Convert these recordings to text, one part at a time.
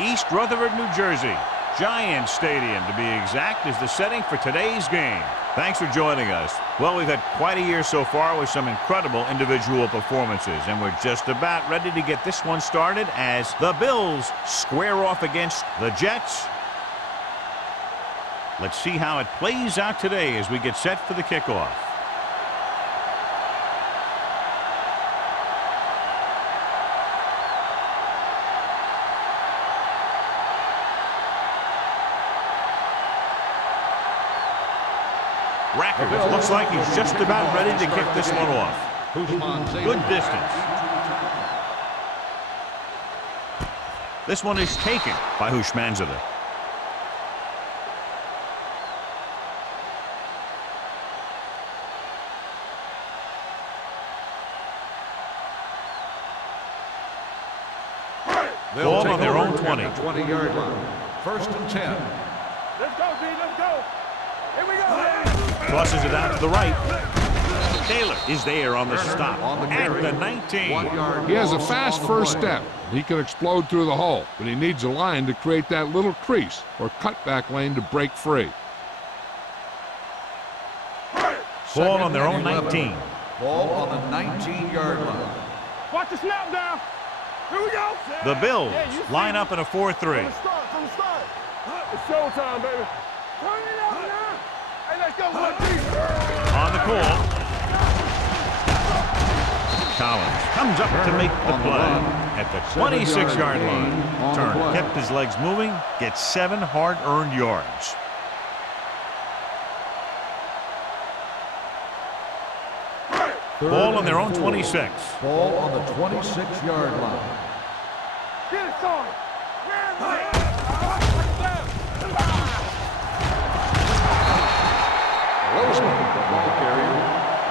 East Rutherford, New Jersey. Giant Stadium, to be exact, is the setting for today's game. Thanks for joining us. Well, we've had quite a year so far with some incredible individual performances, and we're just about ready to get this one started as the Bills square off against the Jets. Let's see how it plays out today as we get set for the kickoff. Rackers looks like he's just about ready to kick this one off. Good distance. This one is taken by Hushmanzadeh. Ball on their own 20-yard line. 1st and 10. Let's go, D. Let's go. Here we go. Crosses it out to the right. Taylor is there on the stop at the 19. He has a fast first step. He can explode through the hole, but he needs a line to create that little crease or cutback lane to break free. Ball on their own 19. Ball on the 19-yard line. Watch the snap down. Here we go. The Bills line up in a 4-3. From the start. It's showtime, baby. Turn it up now. Hey, let's go. On the call. Collins comes up to make the play at the 26-yard line. Turner kept his legs moving, gets 7 hard-earned yards. Ball on their own 26. Ball on the 26-yard line. Get it, son. Roseman, the ball carrier.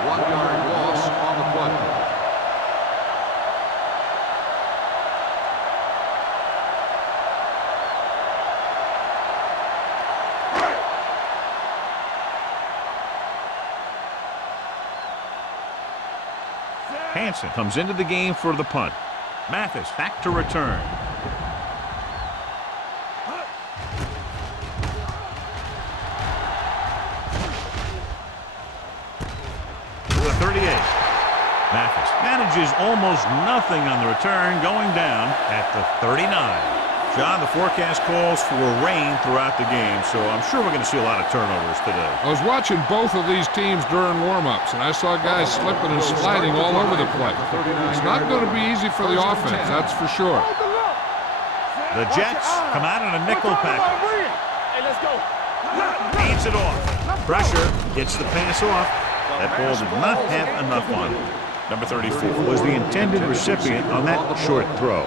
1-yard loss on the play. Hansen comes into the game for the punt. Mathis back to return. The 38. Mathis manages almost nothing on the return, going down at the 39. John, the forecast calls for rain throughout the game, so I'm sure we're going to see a lot of turnovers today. I was watching both of these teams during warm-ups, and I saw guys slipping and sliding all over the place. It's not going to be easy for the offense, that's for sure. The Jets come out in a nickel package. Hey, let's go. Hands it off. Pressure gets the pass off. That ball did not have enough on it. Number 34 was the intended recipient on that short throw.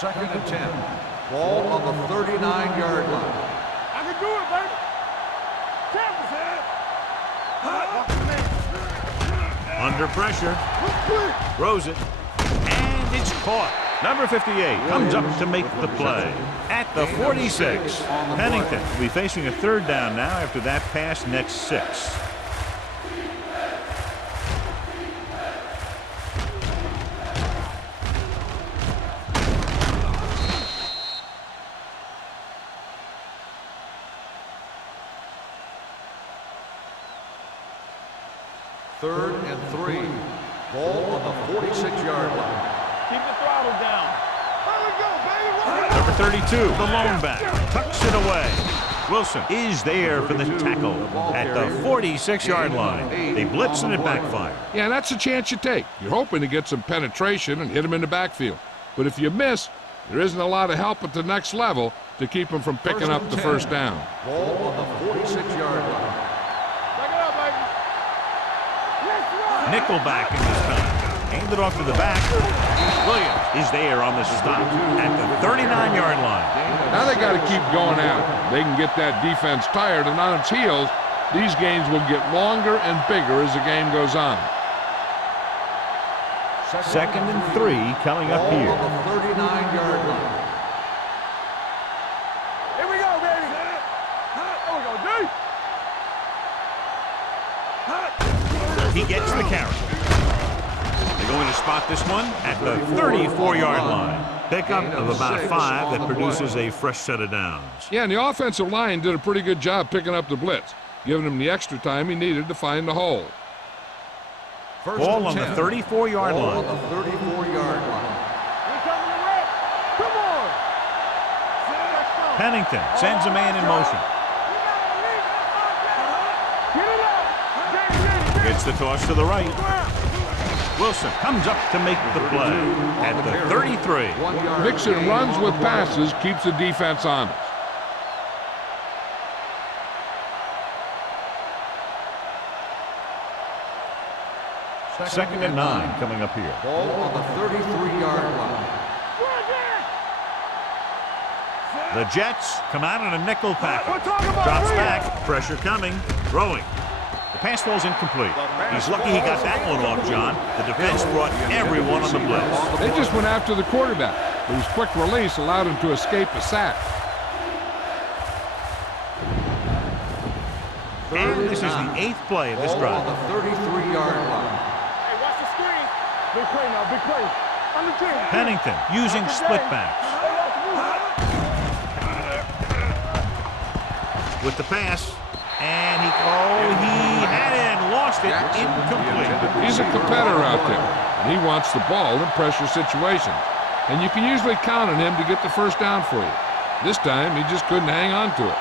Second and 10. Ball on the 39-yard line. I can do it, baby. Under pressure. Throws it. And it's caught. Number 58 comes up to make the play at the 46. Pennington will be facing a 3rd down now after that pass nets 6. Third and 3. Ball on the 46-yard line. Keep the throttle down. There we go, baby. Number 32, the lone back, tucks it away. Wilson is there for the tackle at the 46-yard line. They blitz and it backfire. Yeah, that's a chance you take. You're hoping to get some penetration and hit him in the backfield. But if you miss, there isn't a lot of help at the next level to keep him from picking up the 1st down. Ball on the 46-yard line. Back it up, baby. Nickelback in this time. Hand it off to the back. Williams is there on the stop at the 39-yard line. Now they got to keep going out. They can get that defense tired, and on its heels, these games will get longer and bigger as the game goes on. 2nd and 3 coming up here. On the 39-yard line. Here we go, baby. There we go, D. He gets the carry. this one at the 34-yard line. Pickup of about 5 that produces a fresh set of downs. Yeah, and the offensive line did a pretty good job picking up the blitz, giving him the extra time he needed to find the hole. Ball on the 34-yard line. On the 34-yard line. Come on. Pennington sends a man in motion. Gets the toss to the right. Wilson comes up to make the play at the 33. Mixing runs with passes keeps the defense honest. Second and 9 coming up here. Ball on the 33-yard line. The Jets come out in a nickel package. Drops back, pressure coming, throwing. The pass falls incomplete. He's lucky he got that one off, John. The defense brought everyone on the blitz. They just went after the quarterback, but his quick release allowed him to escape a sack. And this is the 8th play of this drive. On the 33-yard line. Hey, watch the screen. Big play now, big play. On the team. Pennington using split backs. With the pass, and he had it and lost it, incomplete. He's a competitor out there, and he wants the ball in pressure situations. And you can usually count on him to get the first down for you. This time, he just couldn't hang on to it.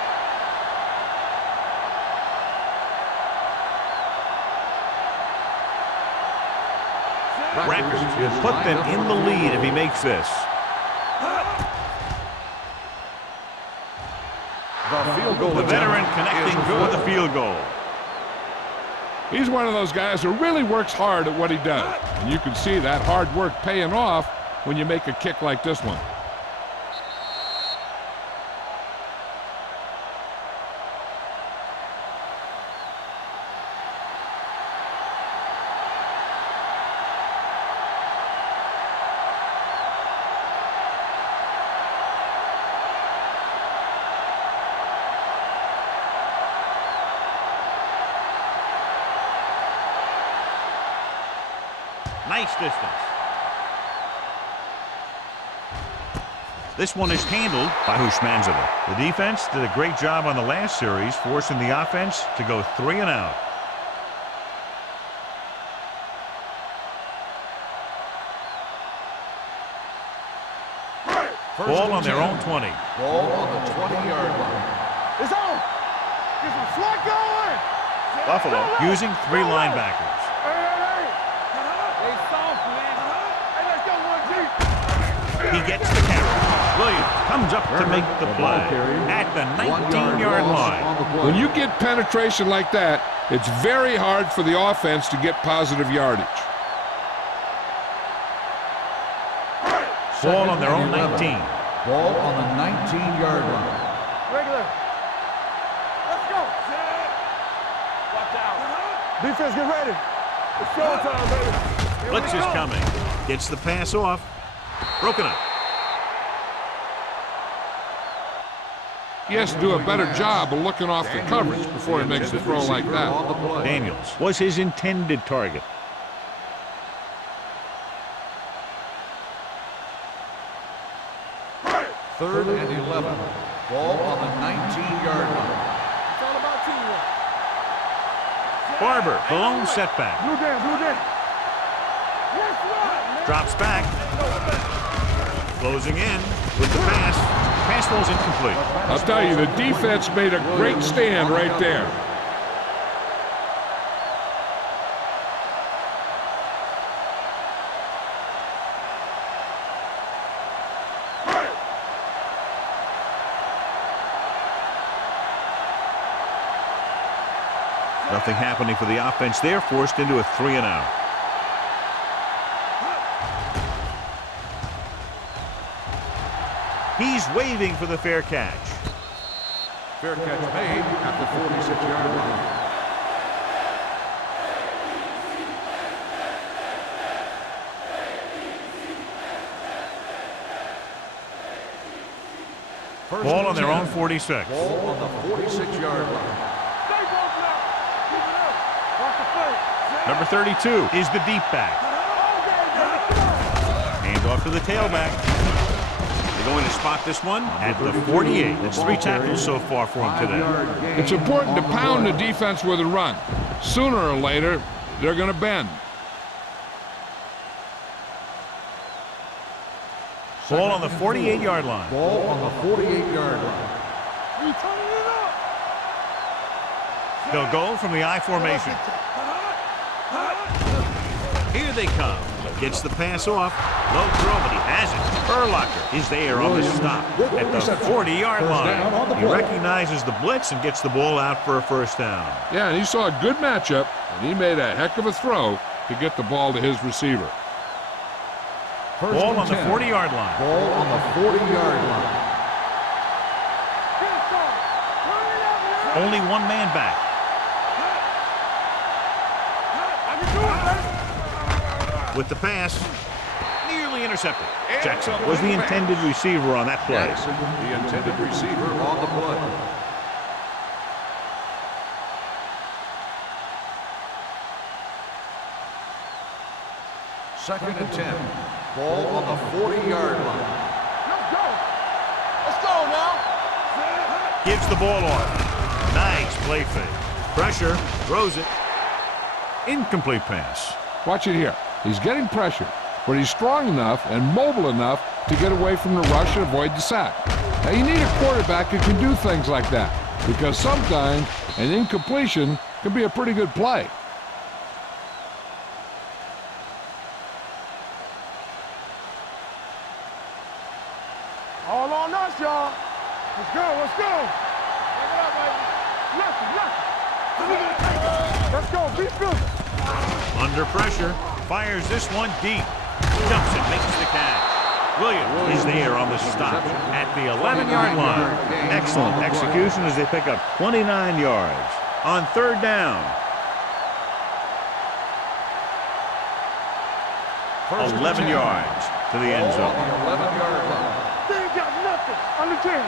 Rutgers will put them in the lead if he makes this. The veteran connecting for the field goal. He's one of those guys who really works hard at what he does. And you can see that hard work paying off when you make a kick like this one. Nice distance. This one is handled by Hushmanzadeh. The defense did a great job on the last series, forcing the offense to go 3 and out. Ball on their own 20. Ball on the 20-yard line. It's on. Get some slot going. Buffalo using 3 linebackers. He gets the carry. Williams comes up to make the play at the 19-yard line. When you get penetration like that, it's very hard for the offense to get positive yardage. Ball on their own 19. Ball on the 19-yard line. Regular. Let's go. Watch out. Defense, get ready. It's showtime, baby. Blitz is coming. Gets the pass off. Broken up. He has to do a better job of looking off the coverage before he makes a throw like that. Daniels was his intended target. Third and 11. Ball on the 19-yard line. It's all about teamwork. Barber, the lone setback. Blue down, blue down. Yes, right. Drops back. Closing in with the pass. Pass falls incomplete. I'll tell you, the defense made a great stand right there. Nothing happening for the offense there, forced into a 3 and out. He's waving for the fair catch. Fair catch made at the 46-yard line. Ball on their own 46. Ball on the 46-yard line. Stay close now. Keep it up. Watch the foot. Number 32 is the deep back. Okay, baby. Hand off to the tailback. They're going to spot this one at the 48. That's 3 tackles so far for him today. It's important to pound the defense with a run. Sooner or later, they're going to bend. Ball on the 48-yard line. Ball on the 48-yard line. We turning it up. They'll go from the I formation. Here they come. Gets the pass off. Low throw, but he has it. Urlacher is there on the stop at the 40-yard line. He recognizes the blitz and gets the ball out for a first down. Yeah, and he saw a good matchup, and he made a heck of a throw to get the ball to his receiver. Ball on the 40-yard line. Ball on the 40-yard line. Only one man back. I can do it, baby. With the pass, nearly intercepted. Jackson was the intended receiver on that play. Jackson, the intended receiver on the play. Second and 10. Ball on the 40-yard line. Let's go. Let's go now. Gives the ball off. Nice play fake. Pressure, throws it. Incomplete pass. Watch it here. He's getting pressure, but he's strong enough and mobile enough to get away from the rush and avoid the sack. Now, you need a quarterback who can do things like that, because sometimes an incompletion can be a pretty good play. All on us, y'all. Let's go. Let's go. Take it up, baby. Left. Let's go. Be physical. Under pressure, fires this one deep. Dumps it, makes the catch. Williams is there on the stop at the 11-yard line. Excellent execution as they pick up 29 yards. On third down. 11 yards to the end Ball on zone. the 11-yard line. They ain't got nothing. Under 10.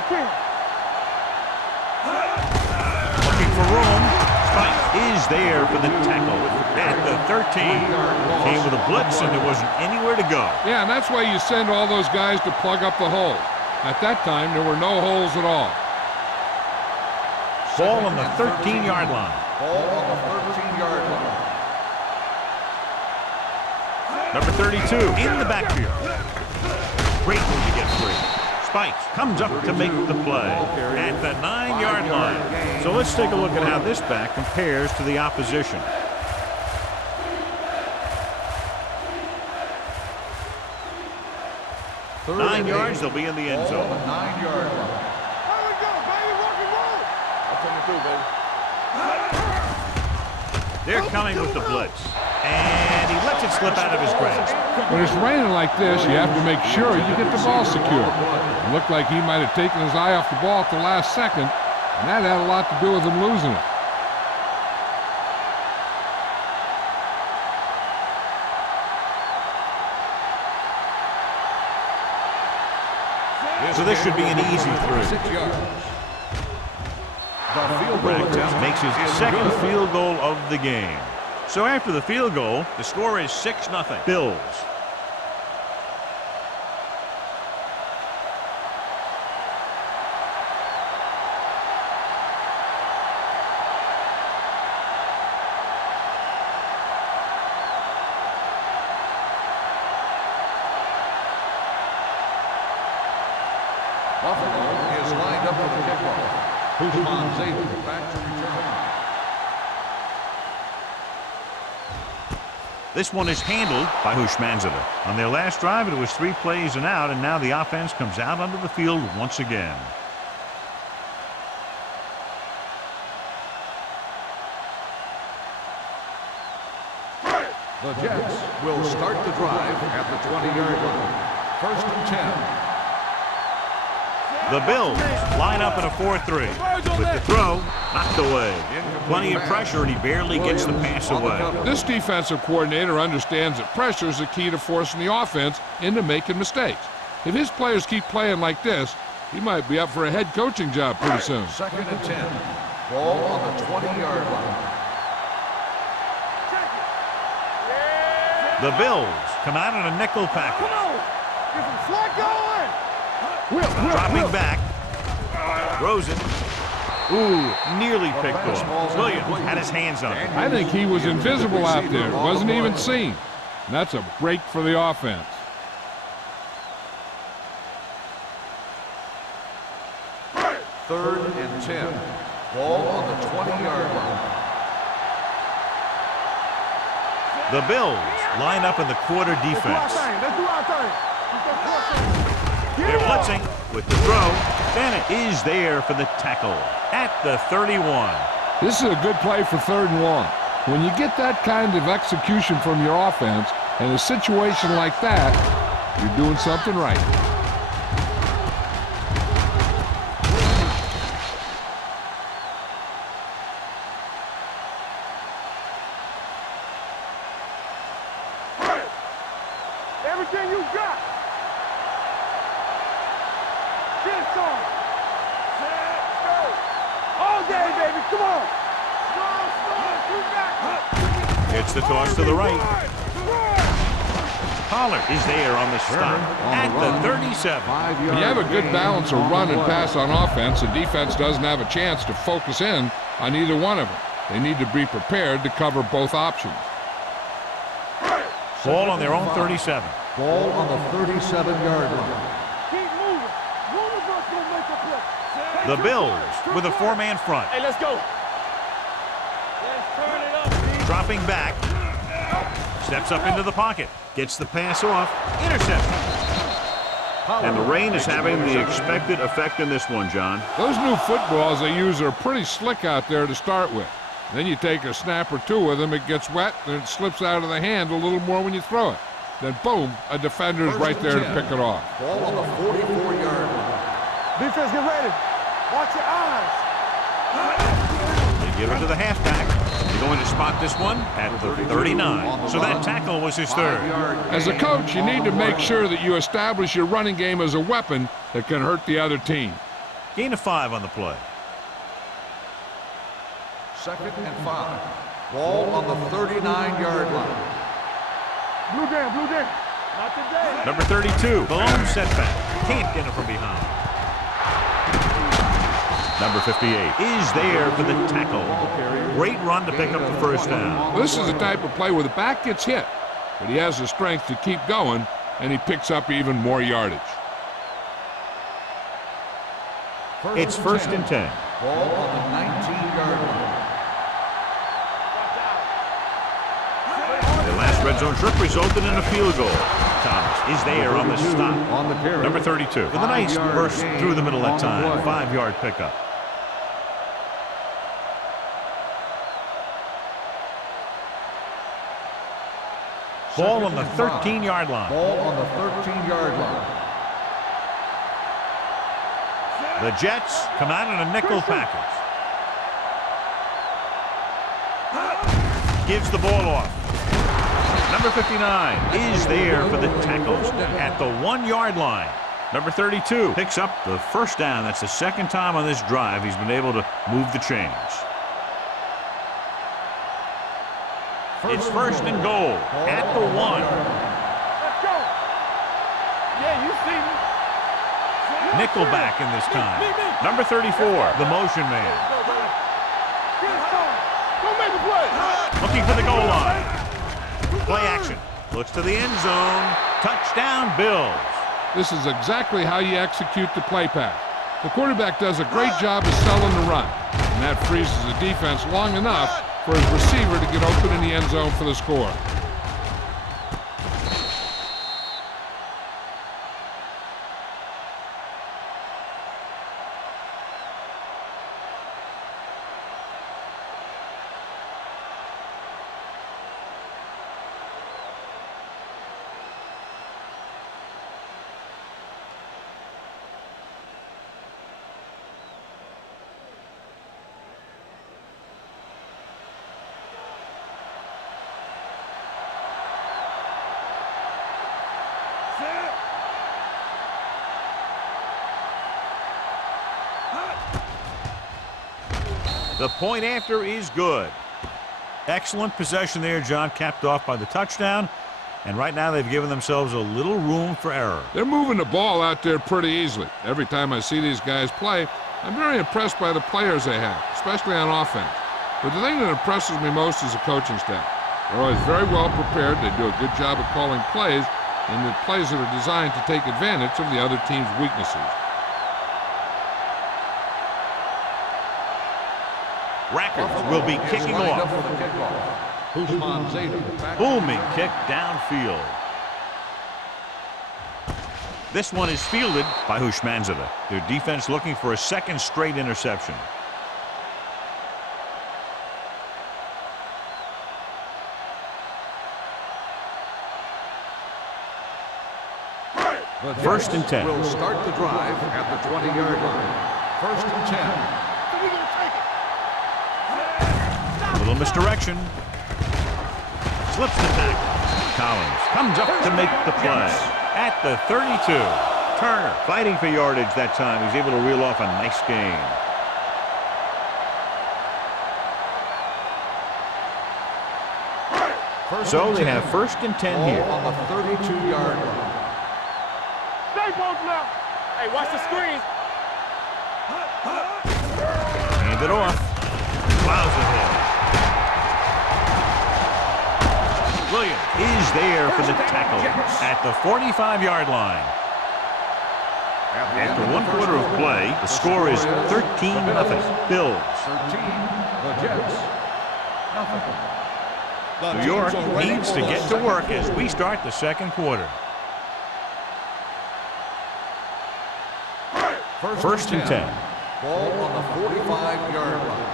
Looking for room. Spike is there for the tackle at the 13. Came with a blitz and there wasn't anywhere to go. Yeah, and that's why you send all those guys to plug up the hole. At that time, there were no holes at all. Ball on the 13-yard line. Ball on the 13-yard line. Number 32 in the backfield. Great move to get free. Spikes comes up to make the play at the 9-yard line. So let's take a look at how this back compares to the opposition. Third 9 and yards, 8. they'll be in the end Ball on zone. the 9-yard line. There we go, baby. Rock and roll. I'm coming through, baby. They're coming with the blitz. And he lets it slip out of his grasp. When it's raining like this, you have to make sure you get the ball secure. It looked like he might have taken his eye off the ball at the last second, and that had a lot to do with him losing it. So this should be an easy through. 6 yards. The field goal attempt Makes his is second good. field goal of the game. So after the field goal, the score is 6-0. Bills. Buffalo is lined up for the kickoff. Hushman Zaidi back to return. This one is handled by Hushmanzada. On their last drive, it was 3 plays and out, and now the offense comes out onto the field once again. The Jets will start the drive at the 20-yard line. First and 10. The Bills line up in a 4-3. With the throw, knocked away. Plenty of pressure, and he barely gets the pass away. This defensive coordinator understands that pressure is the key to forcing the offense into making mistakes. If his players keep playing like this, he might be up for a head coaching job pretty soon. Second and 10. Ball on the 20-yard line. The Bills come out in a nickel package. Come on. Get some slack going. Dropping back. Throws it. Ooh, nearly picked off. Williams had his hands on it. I think he was invisible out there. Wasn't even seen. And that's a break for the offense. Third and 10. Ball on the 20-yard line. The Bills line up in the quarter defense. Let's do our thing. They're blitzing with the throw. Bennett is there for the tackle at the 31. This is a good play for 3rd and 1. When you get that kind of execution from your offense in a situation like that, you're doing something right. Everything you got. Get it on. Set, go. All day, baby. Come on. It's the toss to the right. Pollard is there on the stop at the 37. When you have a good balance of run and pass on offense, the defense doesn't have a chance to focus in on either one of them. They need to be prepared to cover both options. Ball on their own 37. Ball on the 37-yard line. Keep moving. One of us gonna make a play. The Bills with a 4-man front. Hey, let's go. Let's turn it up, Steve. Dropping back. Steps up into the pocket. Gets the pass off. Interception. And the rain is having the expected effect in this one, John. Those new footballs they use are pretty slick out there to start with. Then you take a snap or two with them, it gets wet, and it slips out of the hand a little more when you throw it. Then boom, a defender's right there to pick it off. Ball on the 44-yard line. Defense, get ready. Watch your eyes. They give it to the halfback. They're going to spot this one at the 39. So that tackle was his 3rd. As a coach, you need to make sure that you establish your running game as a weapon that can hurt the other team. Gain of 5 on the play. 2nd and 5. Ball on the 39-yard line. Blue jam, blue jam. Not today. Number 32, the lone setback. Can't get it from behind. Number 58 is there for the tackle. Great run to pick up the 1st down. This is the type of play where the back gets hit, but he has the strength to keep going, and he picks up even more yardage. It's 1st and 10. Ball on the 19-yard line. The last red zone trip resulted in a field goal. Thomas is there on the stop. On the carry. Number 32 with a nice burst through the middle that time. 5-yard pickup. Ball on the 13-yard line. Ball on the 13-yard line. The Jets come out in a nickel package. Gives the ball off. Number 59 is there for the tackles at the 1-yard line. Number 32 picks up the 1st down. That's the 2nd time on this drive he's been able to move the chains. It's 1st and goal at the 1. Let's go. Yeah, you see me. Nickelback in this time. Number 34, the motion man. Don't make a play. Looking for the goal line. Play action. Looks to the end zone. Touchdown, Bills. This is exactly how you execute the play pass. The quarterback does a great job of selling the run, and that freezes the defense long enough for his receiver to get open in the end zone for the score. The point after is good. Excellent possession there, John, capped off by the touchdown. And right now they've given themselves a little room for error. They're moving the ball out there pretty easily. Every time I see these guys play, I'm very impressed by the players they have, especially on offense. But the thing that impresses me most is the coaching staff. They're always very well prepared. They do a good job of calling plays, and the plays that are designed to take advantage of the other team's weaknesses. Rackers will be kicking off. Booming kick downfield. This one is fielded by Hushmanzada. Their defense looking for a second straight interception. First and 10. Will start the drive at the 20-yard line. First and 10. Little misdirection. Slips the tackle. Collins comes up to make the play at the 32. Turner fighting for yardage that time. He's able to reel off a nice gain. So they have first and 10 here. On the 32-yard line. Stay both now. Hey, watch the screen. Hand it off. Plows ahead. Williams is there for the tackle at the 45-yard line. After 1 quarter of play, the score is 13-0. Bills. 13, the Jets, nothing. New York needs to get to work as we start the second quarter. First and 10. Ball on the 45-yard line.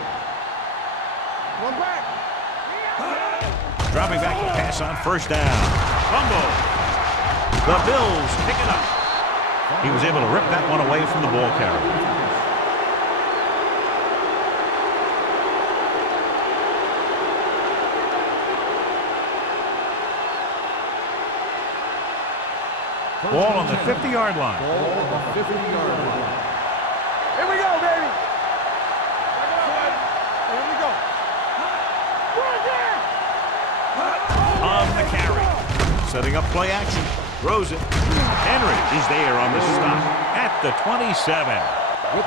One back. Dropping back to pass on first down. Fumble. The Bills pick it up. He was able to rip that one away from the ball carrier. Ball on the 50-yard line. Ball on the 50-yard line. Here we go, baby. Here we go. On the carry. Setting up play action. Throws it. Henry is there on the stop at the 27.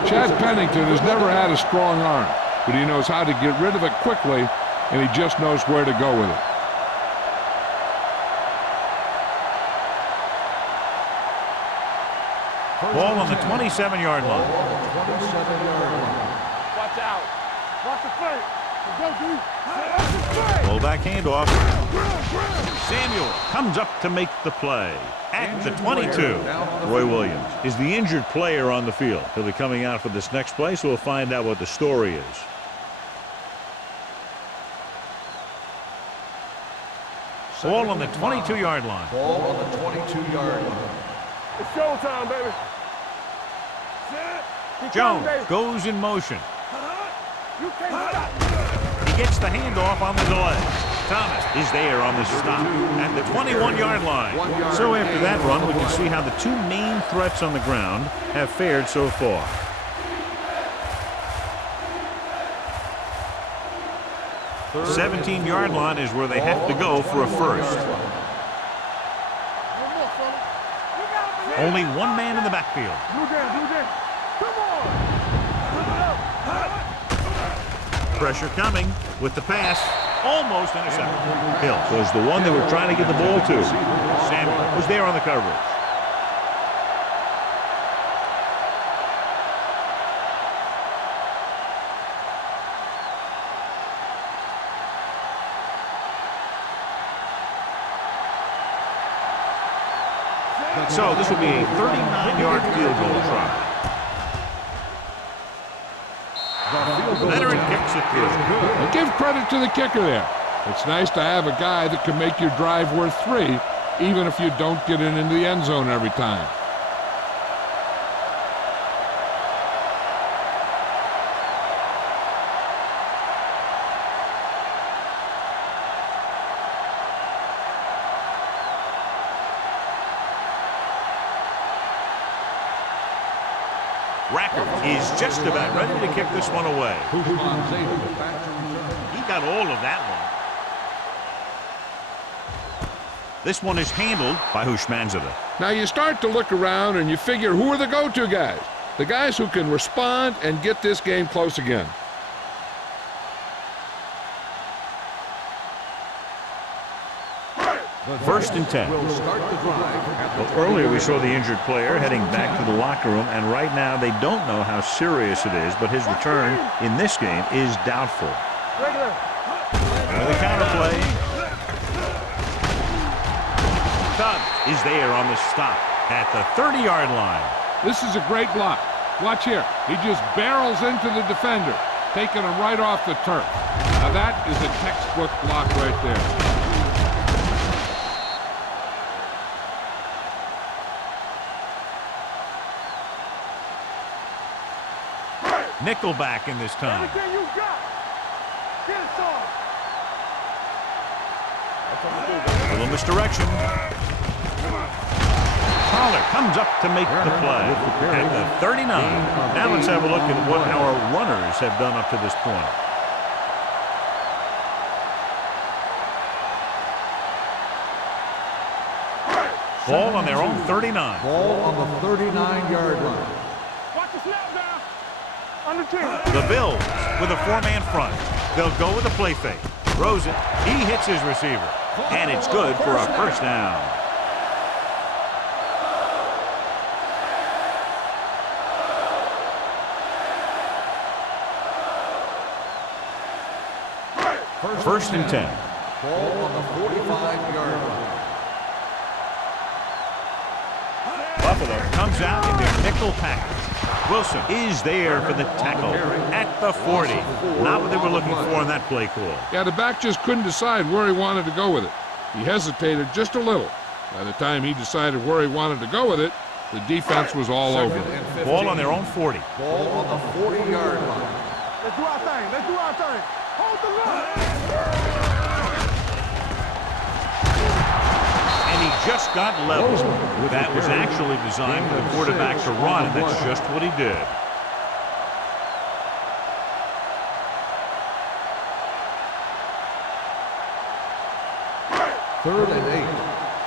Chad Pennington has never had a strong arm, but he knows how to get rid of it quickly, and he just knows where to go with it. Ball on the 27-yard line. 27-yard line. Watch out. Watch the play. Let's go, dude. Watch the play. Fullback handoff. Samuel comes up to make the play at the 22. Roy Williams is the injured player on the field. He'll be coming out for this next play, so we'll find out what the story is. Ball on the 22-yard line. Ball on the 22-yard line. It's showtime, baby. Keep Jones coming, baby. goes in motion. You can't stop. He gets the handoff on the delay. Thomas is there on the stop at the 21-yard line. So after that run, we can see how the two main threats on the ground have fared so far. The 17-yard line is where they have to go for a first. Only one man in the backfield. Blue Jay. Come on. Pressure coming with the pass. Almost intercepted. Hill was the one they were trying to get the ball to. Samuel was there on the coverage. So this will be a 39-yard field goal try. Veteran kicks it through. Well, give credit to the kicker there. It's nice to have a guy that can make your drive worth 3, even if you don't get it into the end zone every time. Racker is just about ready to kick this one away. He got all of that one. This one is handled by Hushmanzada. Now you start to look around and you figure, who are the go-to guys? The guys who can respond and get this game close again. First and 10. Will start the drive. Well, earlier we saw the injured player heading back to the locker room, and right now they don't know how serious it is, but his return in this game is doubtful. The counterplay. Tubbs is there on the stop at the 30-yard line. This is a great block. Watch here. He just barrels into the defender, taking him right off the turf. Now that is a textbook block right there. Nickelback in this time. Everything you got. Get it on. A little misdirection. Pollard comes up to make the play at the 39. Now let's have a look at what our runners have done up to this point. Ball on their own 39. Ball on the 39-yard line. Watch the snap down. Under 10. The Bills with a four-man front. They'll go with a play fake. Throws it. He hits his receiver. And it's good for a first down. First and 10. Ball on the 45-yard line. Buffalo comes out in their nickel package. Wilson is there for the tackle at the 40. Not what they were looking for in that play call. Yeah, the back just couldn't decide where he wanted to go with it. He hesitated just a little. By the time he decided where he wanted to go with it, the defense was all over it. Ball on their own 40. Ball on the 40-yard line. Let's do our thing. Let's do our thing. Hold the line. And he just got leveled. That was actually designed for the quarterback to run, and that's just what he did. Third and 8.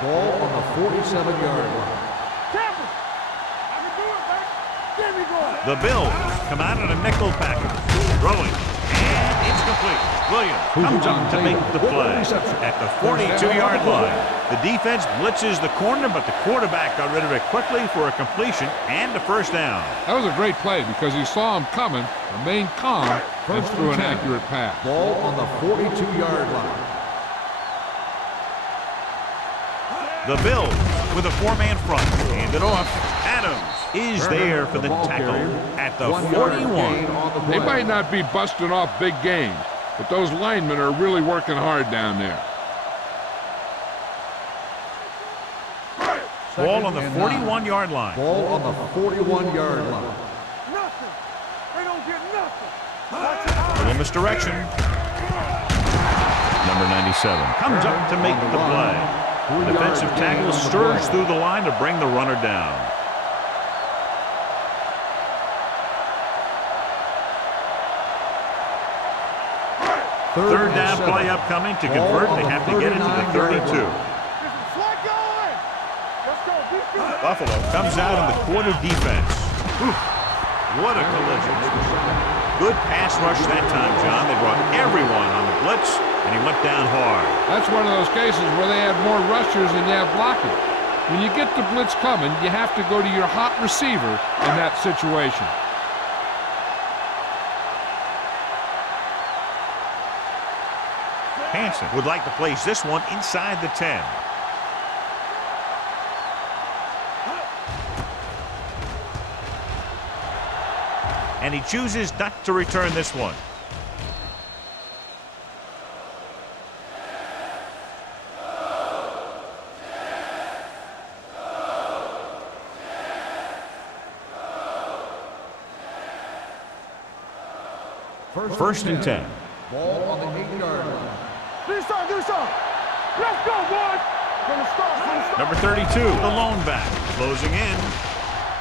Ball on the 47-yard line. Tampa. I can do it, back. Get me going. The Bills come out in a nickel package. Throwing. And it's complete. Williams comes up to make the play at the 42-yard line. The defense blitzes the corner, but the quarterback got rid of it quickly for a completion and a first down. That was a great play because he saw him coming, remained calm, and threw an accurate pass. Ball on the 42-yard line. The Bills with a four-man front. Hand it off. Adams is there for the tackle at the 41. They might not be busting off big games, but those linemen are really working hard down there. Ball on the 41-yard line. Ball on the 41-yard line. Nothing. They don't get nothing. A little misdirection. Number 97 comes up to make the play. The defensive tackle stirs through the line to bring the runner down. Third down play upcoming. To convert, they have to get it to the 32. Buffalo comes out in the quarter defense. Oof, what a collision. Good pass rush that time, John. They brought everyone on the blitz, and he went down hard. That's one of those cases where they have more rushers than they have blockers. When you get the blitz coming, you have to go to your hot receiver in that situation. Hansen would like to place this one inside the 10. And he chooses not to return this one. First and 10. Ball on the 8-yard line. Do something. Let's go, boys. Gonna start. Number 32, the lone back, closing in,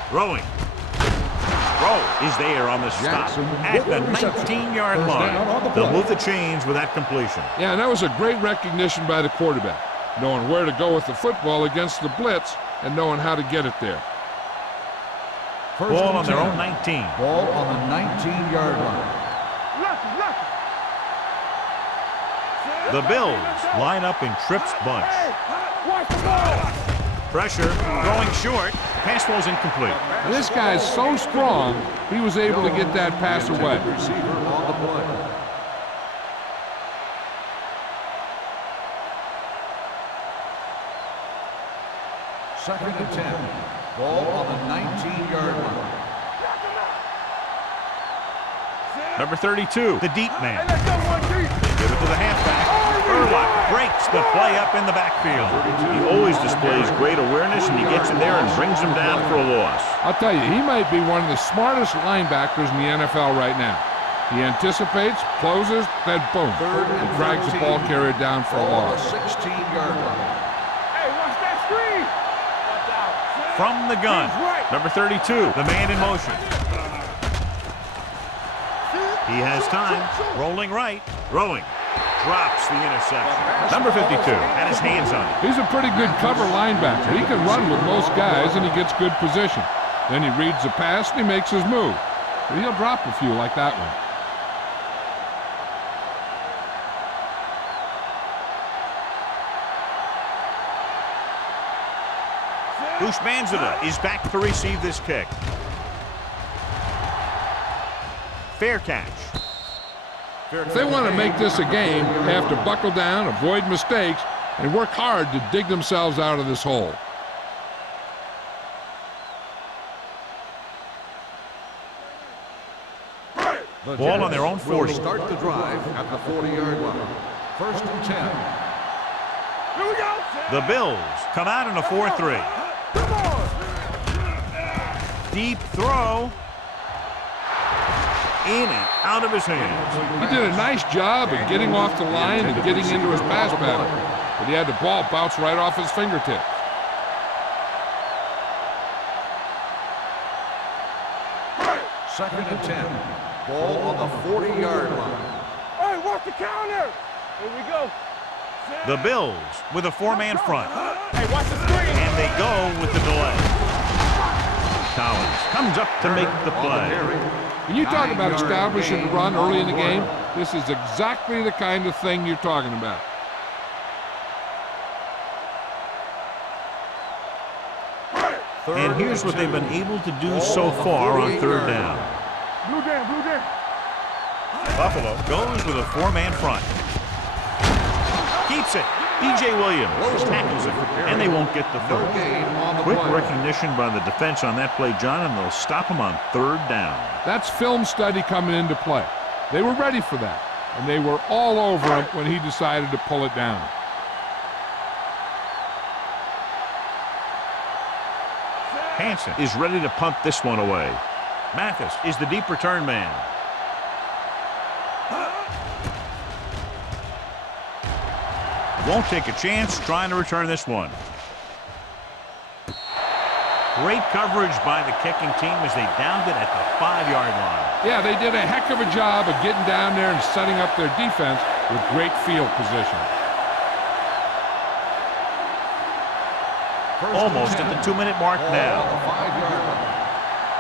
throwing. Throw is there on the stop at the 19-yard line. They'll move the chains with that completion. Yeah, and that was a great recognition by the quarterback. knowing where to go with the football against the blitz and knowing how to get it there. Ball on their own 19. Ball on the 19-yard line. The Bills line up in Tripp's bunch. Pressure, throwing short. Pass falls incomplete. And this guy's so strong, he was able to get that pass away. Receiver on the play. Second and 10. Ball on the 19-yard line. Number 32, the deep man. Give it to the halfback. Urlacher breaks the play up in the backfield. He always displays great awareness, and he gets in there and brings him down for a loss. I'll tell you, he might be one of the smartest linebackers in the NFL right now. He anticipates, closes, then boom, and drags the ball carrier down for a loss. 16-yard line. Hey, watch that screen. From the gun, number 32, the man in motion. He has time, rolling right, throwing. Drops the interception. Number 52 had his hands on it. He's a pretty good cover linebacker. He can run with most guys, and he gets good position. Then he reads the pass, and he makes his move. But he'll drop a few like that one. Bushmanzada is back to receive this kick. Fair catch. If they want to make this a game, they have to buckle down, avoid mistakes, and work hard to dig themselves out of this hole. Ball on their own 40. Start the drive at the 40-yard line. First and 10. Here we go. The Bills come out in a 4-3. Deep throw. In and out of his hands. He did a nice job of getting off the line and getting into his pass pattern, but he had the ball bounce right off his fingertips. Second and 10. Ball on the 40-yard line. Hey, watch the counter. Here we go. The Bills with a four-man front. Hey, watch the screen. And they go with the delay. Collins comes up to make the play. When you talk about establishing the run early in the game, this is exactly the kind of thing you're talking about. And here's what they've been able to do so far on third down. Blue down, blue down. Buffalo goes with a four-man front. Keeps it. DJ Williams tackles it, and they won't get the third. Quick recognition by the defense on that play, John, and they'll stop him on third down. That's film study coming into play. They were ready for that, and they were all over him when he decided to pull it down. Hansen is ready to punt this one away. Mathis is the deep return man. Won't take a chance trying to return this one. Great coverage by the kicking team as they downed it at the 5-yard line. Yeah, they did a heck of a job of getting down there and setting up their defense with great field position. Almost at the 2-minute mark now.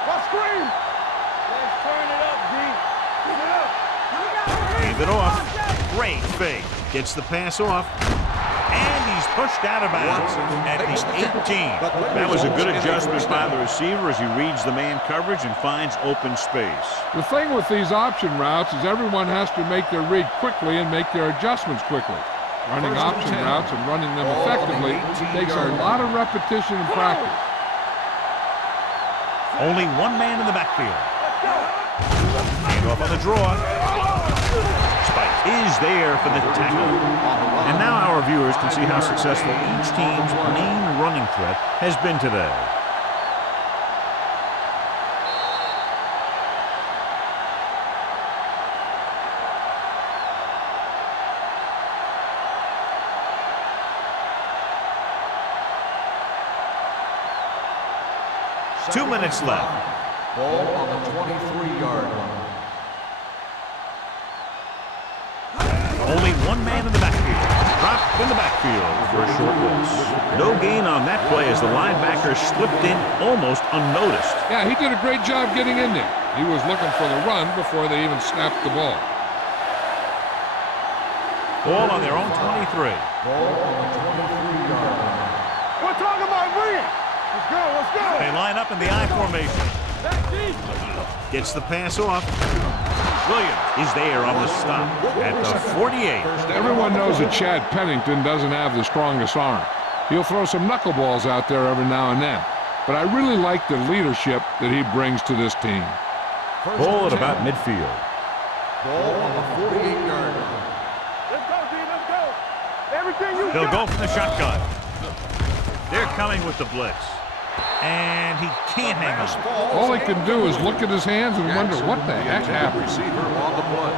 Watch screen. Let's turn it up, D. Leave it off. Great fake. Gets the pass off. And he's pushed out of bounds at the 18. That was a good adjustment by the receiver as he reads the man coverage and finds open space. The thing with these option routes is everyone has to make their read quickly and make their adjustments quickly. Running option routes and running them effectively takes a lot of repetition and practice. Only one man in the backfield. Hand off on the draw. Spike is there for the tackle. And now our viewers can see how successful each team's main running threat has been today. Two minutes left. Ball on the 23-yard line. Only one man in the backfield. Dropped in the backfield for a short loss. No gain on that play as the linebacker slipped in almost unnoticed. Yeah, he did a great job getting in there. He was looking for the run before they even snapped the ball. Ball on their own 23. Ball on the 23-yard line. We're talking about bring it. Let's go, let's go. They line up in the I formation. Gets the pass off. Williams is there on the stop at the 48. Everyone knows that Chad Pennington doesn't have the strongest arm. He'll throw some knuckleballs out there every now and then. But I really like the leadership that he brings to this team. Ball at about midfield. Ball on the 48-yard line. Let's go, D, let's go. Everything you They'll got. go from the shotgun. They're coming with the blitz. And he can't hang on. All he can do is look at his hands and wonder what the heck happened. Receiver on the play.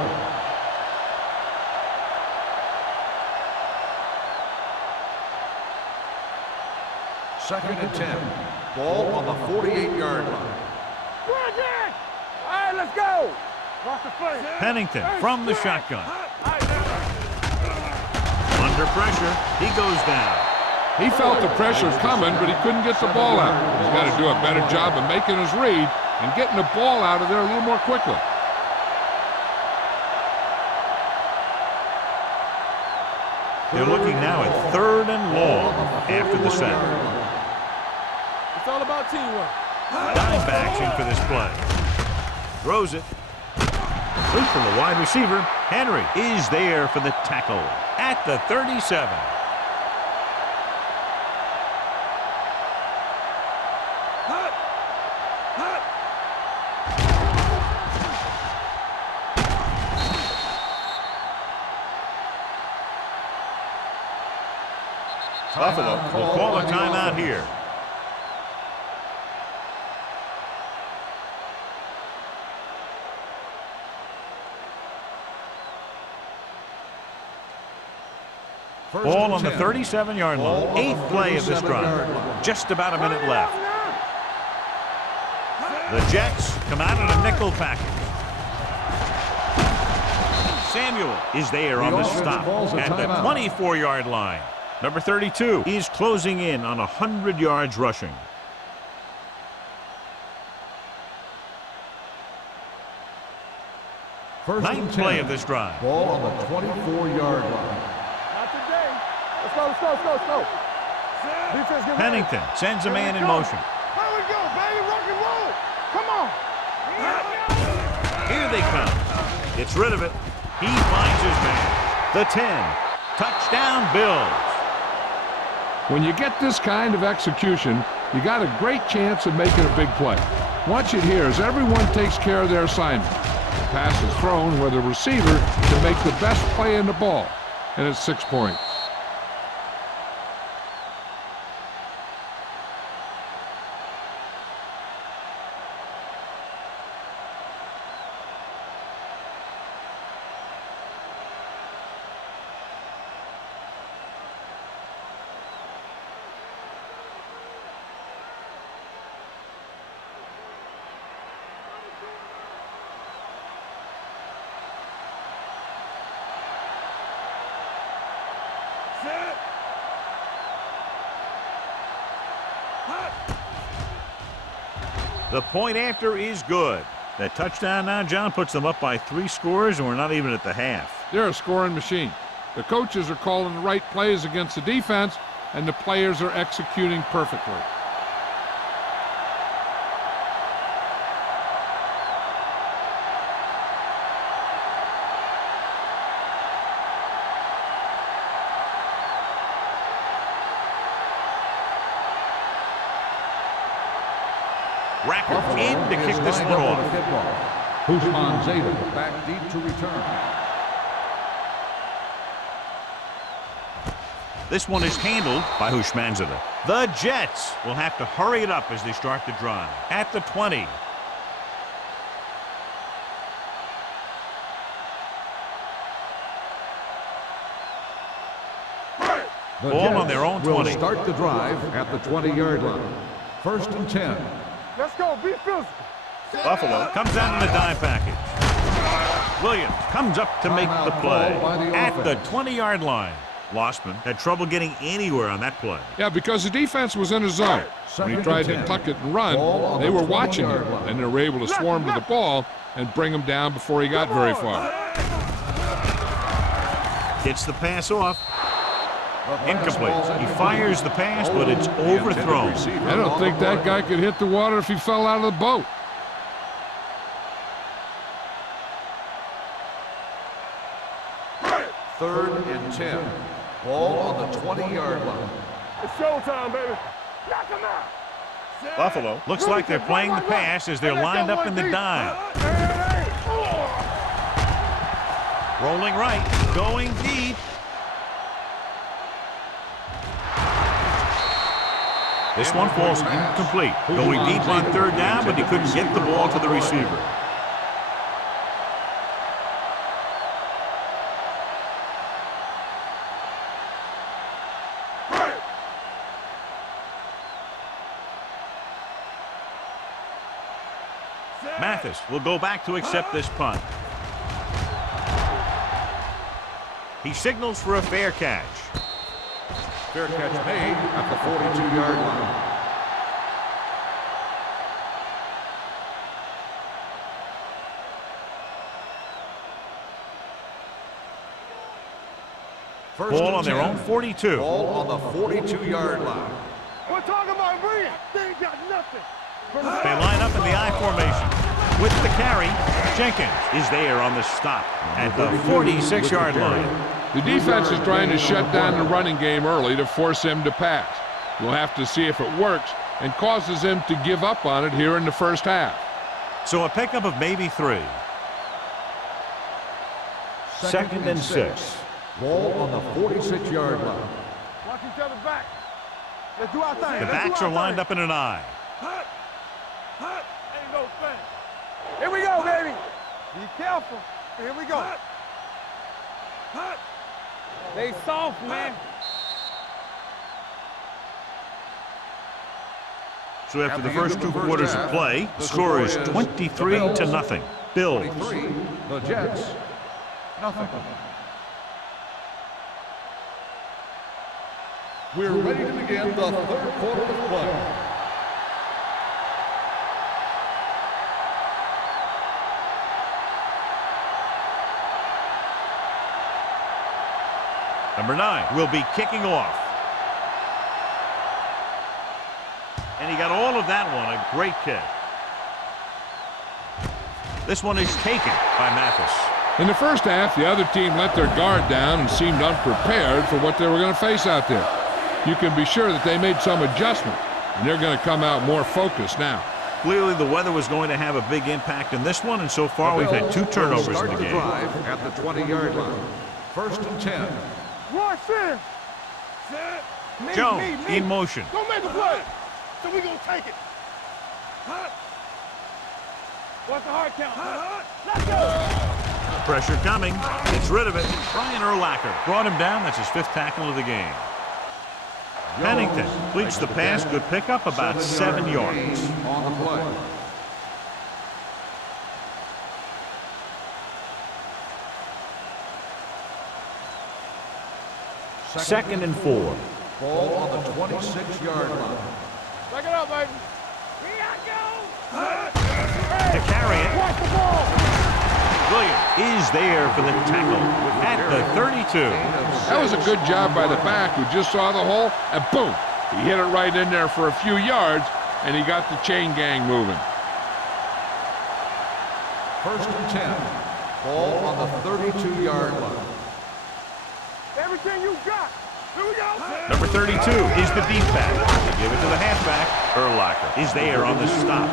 Second and 10. Ball on the 48-yard line. Run, Jack. All right, let's go. Cross the play. Pennington from the shotgun. Under pressure, he goes down. He felt the pressure coming, but he couldn't get the ball out. He's got to do a better job of making his read and getting the ball out of there a little more quickly. They're looking now at 3rd and long after the sack. It's all about teamwork. Dime action for this play. Throws it. Complete from the wide receiver. Henry is there for the tackle at the 37. Buffalo will call a timeout here. Ball on the 37-yard line. 8th play of this drive. Just about a minute left. The Jets come out in a nickel package. Samuel is there on the stop at the 24-yard line. Number 32 is closing in on 100 yards rushing. Ninth play of this drive. Ball on the 24-yard line. Not today. Let's go, let's go, let's go, let's go. Defense, get ready. Pennington sends a man in motion. Here we go, baby. Rock and roll. Come on. Here they come. Gets rid of it. He finds his man. The 10. Touchdown, Bills. When you get this kind of execution, you got a great chance of making a big play. Watch it here as everyone takes care of their assignment. The pass is thrown where the receiver can make the best play in the ball, and it's 6 points. The point after is good. That touchdown now, John, puts them up by 3 scores, and we're not even at the half. They're a scoring machine. The coaches are calling the right plays against the defense, and the players are executing perfectly. Rackert in to kick this one off. Husman Zeta back deep to return. This one is handled by Husmanzada. The Jets will have to hurry it up as they start the drive. At the 20. The Ball Jets on their own 20. will start the drive at the 20-yard line. 1st and 10. Let's go. Be physical. Buffalo comes out in the dime package. Williams comes up to make the play Timeout called by the at the offense. 20-yard line. Lostman had trouble getting anywhere on that play. Yeah, because the defense was in his zone. When he tried to tuck it and run, they were watching him, and they were able to swarm to the ball and bring him down before he got very far. Gets the pass off. Incomplete. He fires the pass, but it's overthrown. I don't think that guy could hit the water if he fell out of the boat. Third and 10. Ball on the 20-yard line. It's showtime, baby. Knock him out. Buffalo looks like they're playing the pass as they're lined up in the dime. Rolling right, going deep. This one falls incomplete. Going deep on third down, but he couldn't get the ball to the receiver. Mathis will go back to accept this punt. He signals for a fair catch. Fair catch made at the 42-yard line. Ball on their own 42. Ball on the 42-yard line. We're talking about Rhea. They ain't got nothing. They line up in the I formation. With the carry, Jenkins is there on the stop at the 46-yard line. The defense is trying to shut down the running game early to force him to pass. We'll have to see if it works and causes him to give up on it here in the first half. So a pickup of maybe 3. Second and 6. Ball on the 46-yard line. Watch each other back. Let's do our thing. The backs are lined up in an I. Ain't no thing. Here we go, baby. Be careful. Here we go. They soft, man. So after the first 2 quarters of play, the score is 23-0. Bills. 23, the Jets, nothing. We're ready to begin the third quarter of play. Number 9 will be kicking off. And he got all of that one, a great kick. This one is taken by Mathis. In the first half, the other team let their guard down and seemed unprepared for what they were going to face out there. You can be sure that they made some adjustment, and they're going to come out more focused now. Clearly, the weather was going to have a big impact in this one, and so far we've had 2 turnovers in the game. Drive at the 20-yard line. First and 10. Roy, sit. Jones in motion. Don't make a play. So we gonna take it. What's the hard count? Let's go. Pressure coming. Gets rid of it. Brian Urlacher brought him down. That's his 5th tackle of the game. Pennington completes the pass. Good pickup, about 7 yards. On the play. Second and 4. Ball on the 26-yard line. Back it up, baby. Here I go. To carry it. Watch the ball. Williams is there for the tackle at the 32. That was a good job by the back who just saw the hole, and boom, he hit it right in there for a few yards, and he got the chain gang moving. First and 10. Ball on the 32-yard line. Everything you got. Here we go. Number 32 is the deep back. They give it to the halfback. Urlacher is there on the stop.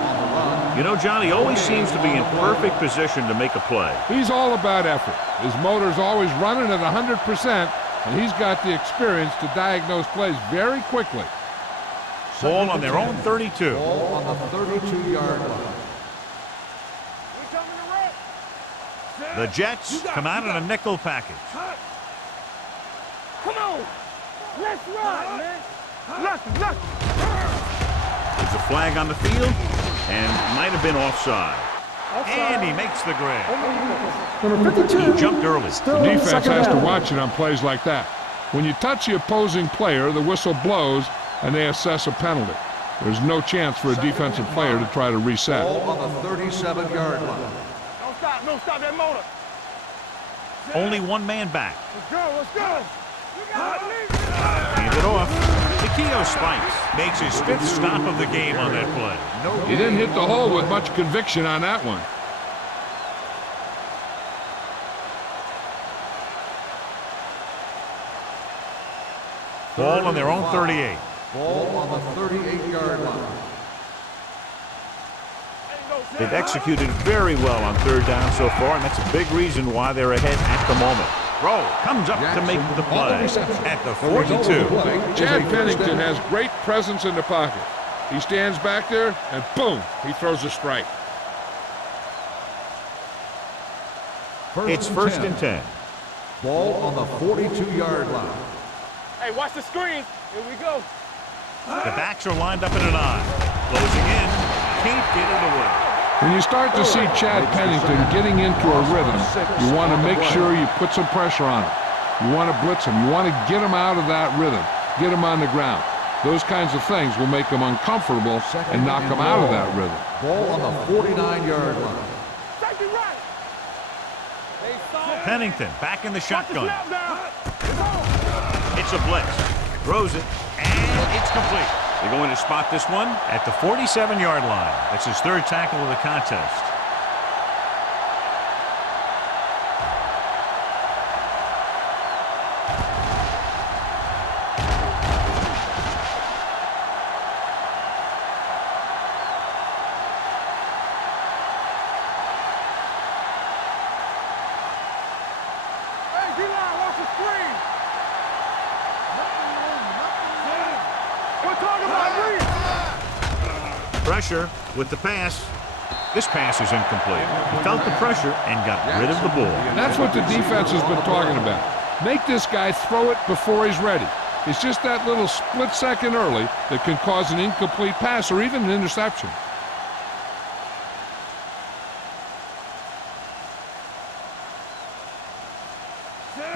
You know, John, he always seems to be in perfect position to make a play. He's all about effort. His motor's always running at 100%, and he's got the experience to diagnose plays very quickly. Ball on their own 32. Ball on the 32-yard line. We coming to rest. The Jets come out in a nickel package. Come on. Let's ride, man. Let's. There's a flag on the field, and might have been offside. And he makes the grab. Number 52. He jumped early. The defense has to watch it on plays like that. When you touch the opposing player, the whistle blows and they assess a penalty. There's no chance for a defensive player to try to reset. Ball on the 37-yard line. Don't stop that motor. Only one man back. Let's go, let's go. Hand it off. Takeo spikes. Makes his 5th stop of the game on that play. He didn't hit the hole with much conviction on that one. Ball on their own 38. Ball on the 38-yard line. They've executed very well on 3rd down so far, and that's a big reason why they're ahead at the moment. Rowe comes up to make the play at the 42. Chad Pennington has great presence in the pocket. He stands back there, and boom, he throws a strike. It's 1st and 10. Ball on the 42-yard line. Hey, watch the screen. Here we go. The backs are lined up in an eye. Closing in. Can't get it away. When you start to see Chad Pennington getting into a rhythm, you want to make sure you put some pressure on him. You want to blitz him. You want to get him out of that rhythm, get him on the ground. Those kinds of things will make him uncomfortable and knock him out of that rhythm. Ball on the 49-yard line. Take it right. Pennington back in the shotgun. Snap now. It's a blitz. Throws it, and it's complete. They're going to spot this one at the 47-yard line. That's his 3rd tackle of the contest. Hey, D-line, watch the screen. We're talking about me. Pressure with the pass. This pass is incomplete. He felt the pressure and got rid of the ball. That's what the defense has been talking about. Make this guy throw it before he's ready. It's just that little split second early that can cause an incomplete pass or even an interception.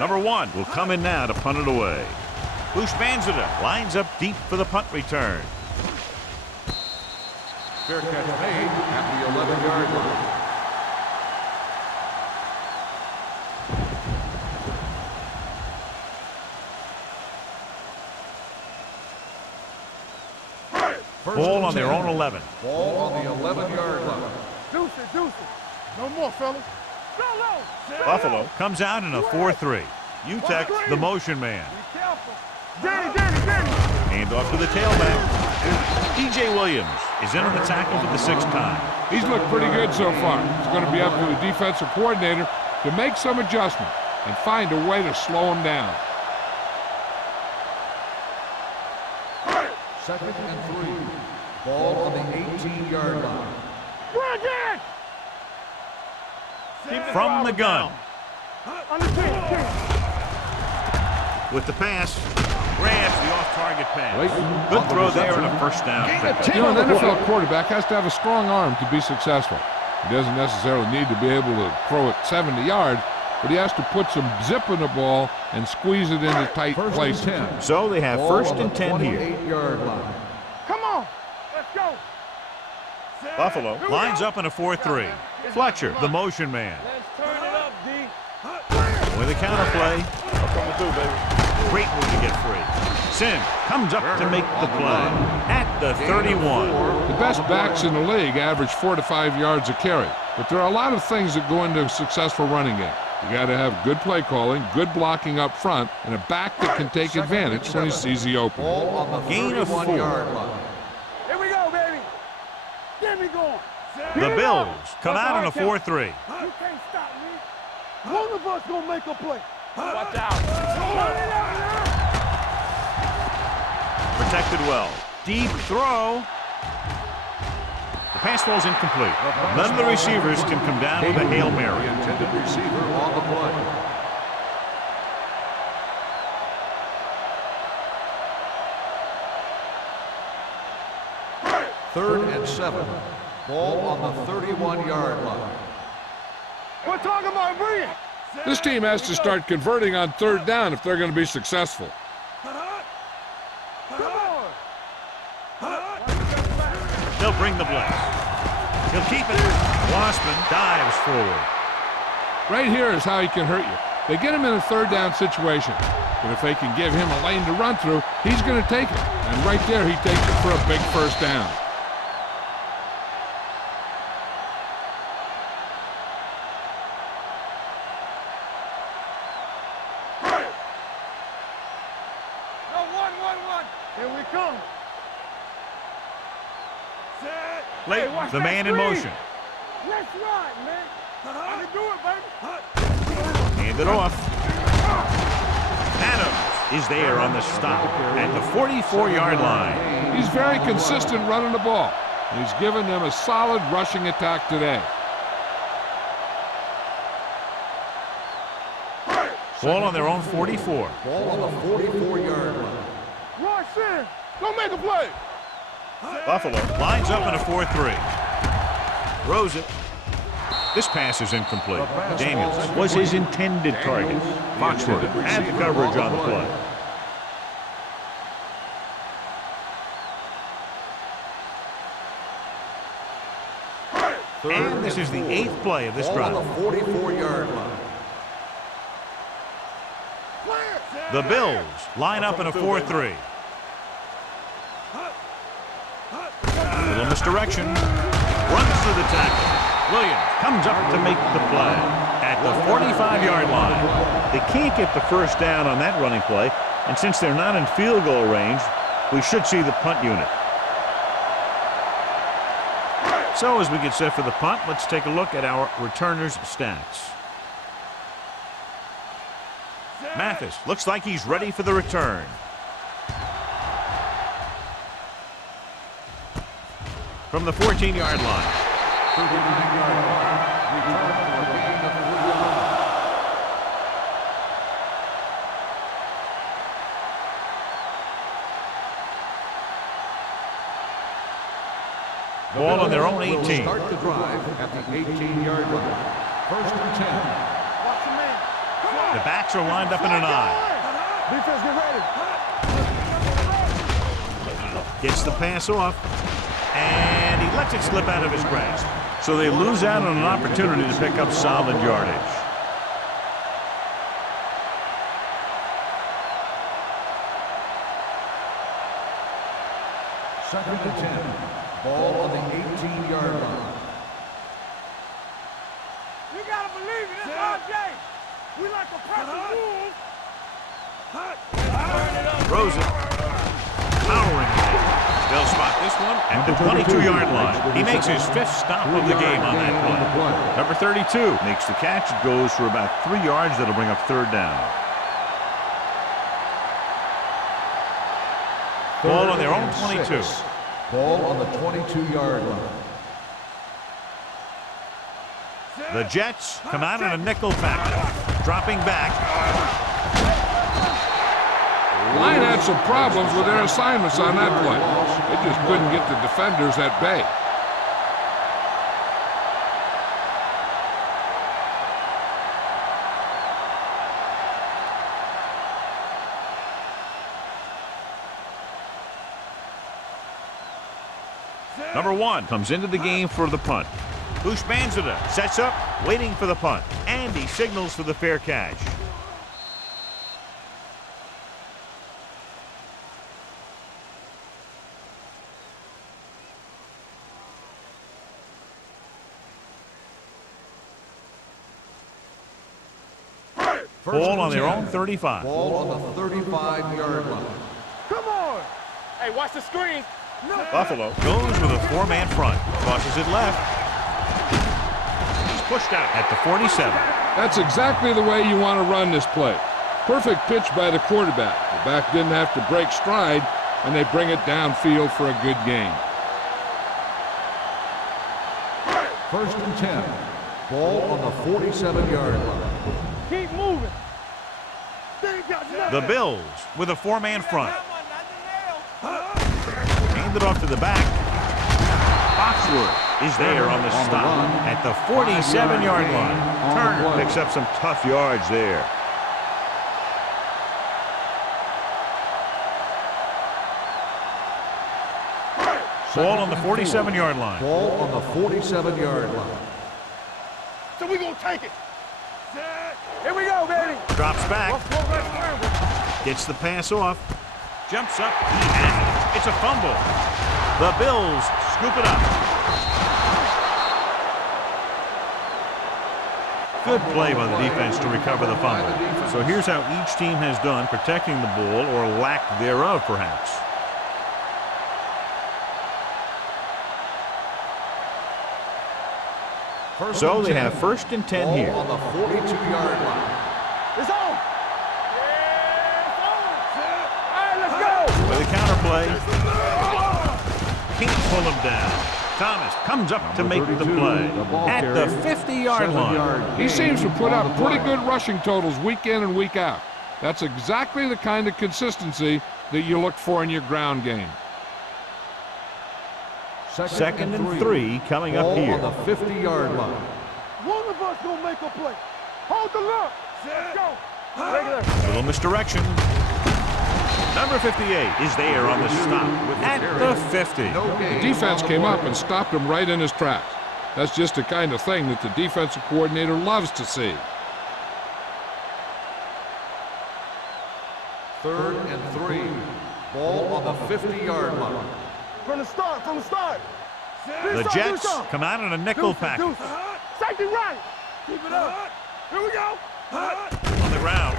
Number 1 will come in now to punt it away. Bushmanzada lines up deep for the punt return. Fair catch made at the 11-yard line. Ball on their own 11. Ball on the 11-yard line. Deuce it. No more, fellas. Go low. Buffalo comes out in a 4-3. UTEC, the motion man. Be careful. Danny. Hand off to the tailback. DJ Williams is in on the tackle for the 6th time. He's looked pretty good so far. It's going to be up to the defensive coordinator to make some adjustment and find a way to slow him down. 2nd and 3. Ball on the 18-yard line. From the gun. On the 10. With the pass, grabs the off-target pass. Good throw there and a 1st down. You know, an NFL quarterback has to have a strong arm to be successful. He doesn't necessarily need to be able to throw it 70 yards, but he has to put some zip in the ball and squeeze it into tight places. So they have Ball 1st on and the 10 here. 28-yard line. Come on. Let's go. Buffalo lines up in a 4-3. Fletcher, the motion man. Let's turn it up, D. With a counterplay. Great move to get free. Sim comes up to make the play at the 31. The best backs in the league average 4 to 5 yards a carry, but there are a lot of things that go into a successful running game. You got to have good play calling, good blocking up front, and a back that can take advantage when he sees the open. Ball on the Gain of 4. 31-yard line. Here we go, baby. Get me going. The Bills come out in a 4-3. You can't stop me. One of us gonna make a play. Watch out. Protected well. Deep throw. The pass falls incomplete. None of the receivers can come down with a Hail Mary. The intended receiver on the play. Third and 7. Ball on the 31-yard line. We're talking about Bree. This team has to start converting on third down if they're going to be successful. Come on. They'll bring the blitz. He'll keep it. Wassman dives forward. Right here is how he can hurt you. They get him in a third down situation. But if they can give him a lane to run through, he's going to take it. And right there, he takes it for a big first down. Here we come. Late, watch the that man in screen. motion. Let's ride, man. I can do it, baby. Hand it off. Adams is there on the stop at the 44-yard line. He's very consistent running the ball. He's given them a solid rushing attack today. Ball on their own 44. Ball on the 44-yard line. Rush in. Go make a play. Buffalo lines up in a 4-3. Throws it. This pass is incomplete. Daniels was his intended target. Foxworth had the coverage on the play. And this is the 8th play of this Ball on drive. the 44-yard line. The Bills line up in a 4-3. Little misdirection. Runs through the tackle. Williams comes up to make the play at the 45-yard line. They can't get the first down on that running play, and since they're not in field goal range, we should see the punt unit. So as we get set for the punt, let's take a look at our returners' stats. Mathis looks like he's ready for the return. From the 14-yard line. 39-yard line. Return for a gain of 3 yards. Ball on their own Will 18. start the drive at the 18-yard line. First and 10. Watch the man. Come on. The backs are lined up in an eye. Defense, get ready. Gets the pass off, and he lets it slip out of his grasp. So they lose out on an opportunity to pick up solid yardage. Second and 10. Ball on the 18-yard line. You gotta believe it. It's RJ. We like a perfect move. Throws it. Powering it. They'll spot this one at the 22-yard line. He makes his 5th stop of the game on that play. Number 32 makes the catch. It goes for about 3 yards. That'll bring up third down. Ball on their own 22. Ball on the 22-yard line. The Jets come out in a nickel package. Dropping back. The line had some problems with their assignments on that play. They just couldn't get the defenders at bay. Number 1 comes into the game for the punt. Bushmanzada sets up, waiting for the punt. And he signals for the fair catch. Ball on their own 35. Ball on the 35-yard line. Come on. Hey, watch the screen. No. Buffalo goes with a 4-man front. Crosses it left. He's pushed out at the 47. That's exactly the way you want to run this play. Perfect pitch by the quarterback. The back didn't have to break stride, and they bring it downfield for a good gain. First and 10. Ball on the 47-yard line. Keep moving. The Bills with a 4-man front. Hand it off to the back. Foxworth is there on the stop at the 47-yard line. Turner picks up some tough yards there. Ball on the 47-yard line. Ball on the 47-yard line. So we gonna take it. Here we go, baby. Drops back. Gets the pass off. Jumps up. He has it. It's a fumble. The Bills scoop it up. Good play by the defense to recover the fumble. So here's how each team has done protecting the ball, or lack thereof, perhaps. So they have 1st and 10 here. On the 42-yard line. It's on. All right, let's go. With a counterplay. Can't pull him down. Thomas comes up to make the play at the 50-yard line. He seems to put up pretty good rushing totals week in and week out. That's exactly the kind of consistency that you look for in your ground game. 2nd and 3 coming up here. On the 50-yard line. One of us gonna make a play. Hold the look. Let's go. Little misdirection. Number 58 is there on the stop at the 50. The defense came up and stopped him right in his tracks. That's just the kind of thing that the defensive coordinator loves to see. 3rd and 3. Ball on the 50-yard line. From the start. The Jets come out in a nickel package. Safety right. Keep it up. Here we go. On the ground.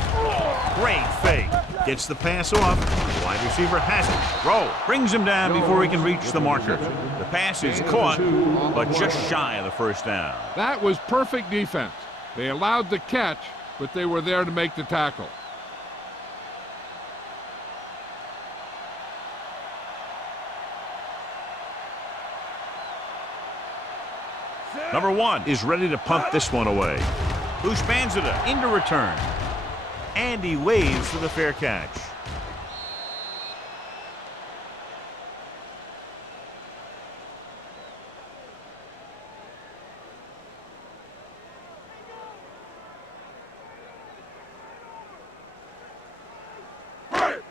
Great fake. Gets the pass off. The wide receiver has it. Roll. Brings him down before he can reach the marker. The pass is caught, but just shy of the 1st down. That was perfect defense. They allowed the catch, but they were there to make the tackle. Number 1 is ready to punt this one away. Ushmanzada into return. And he waves for the fair catch.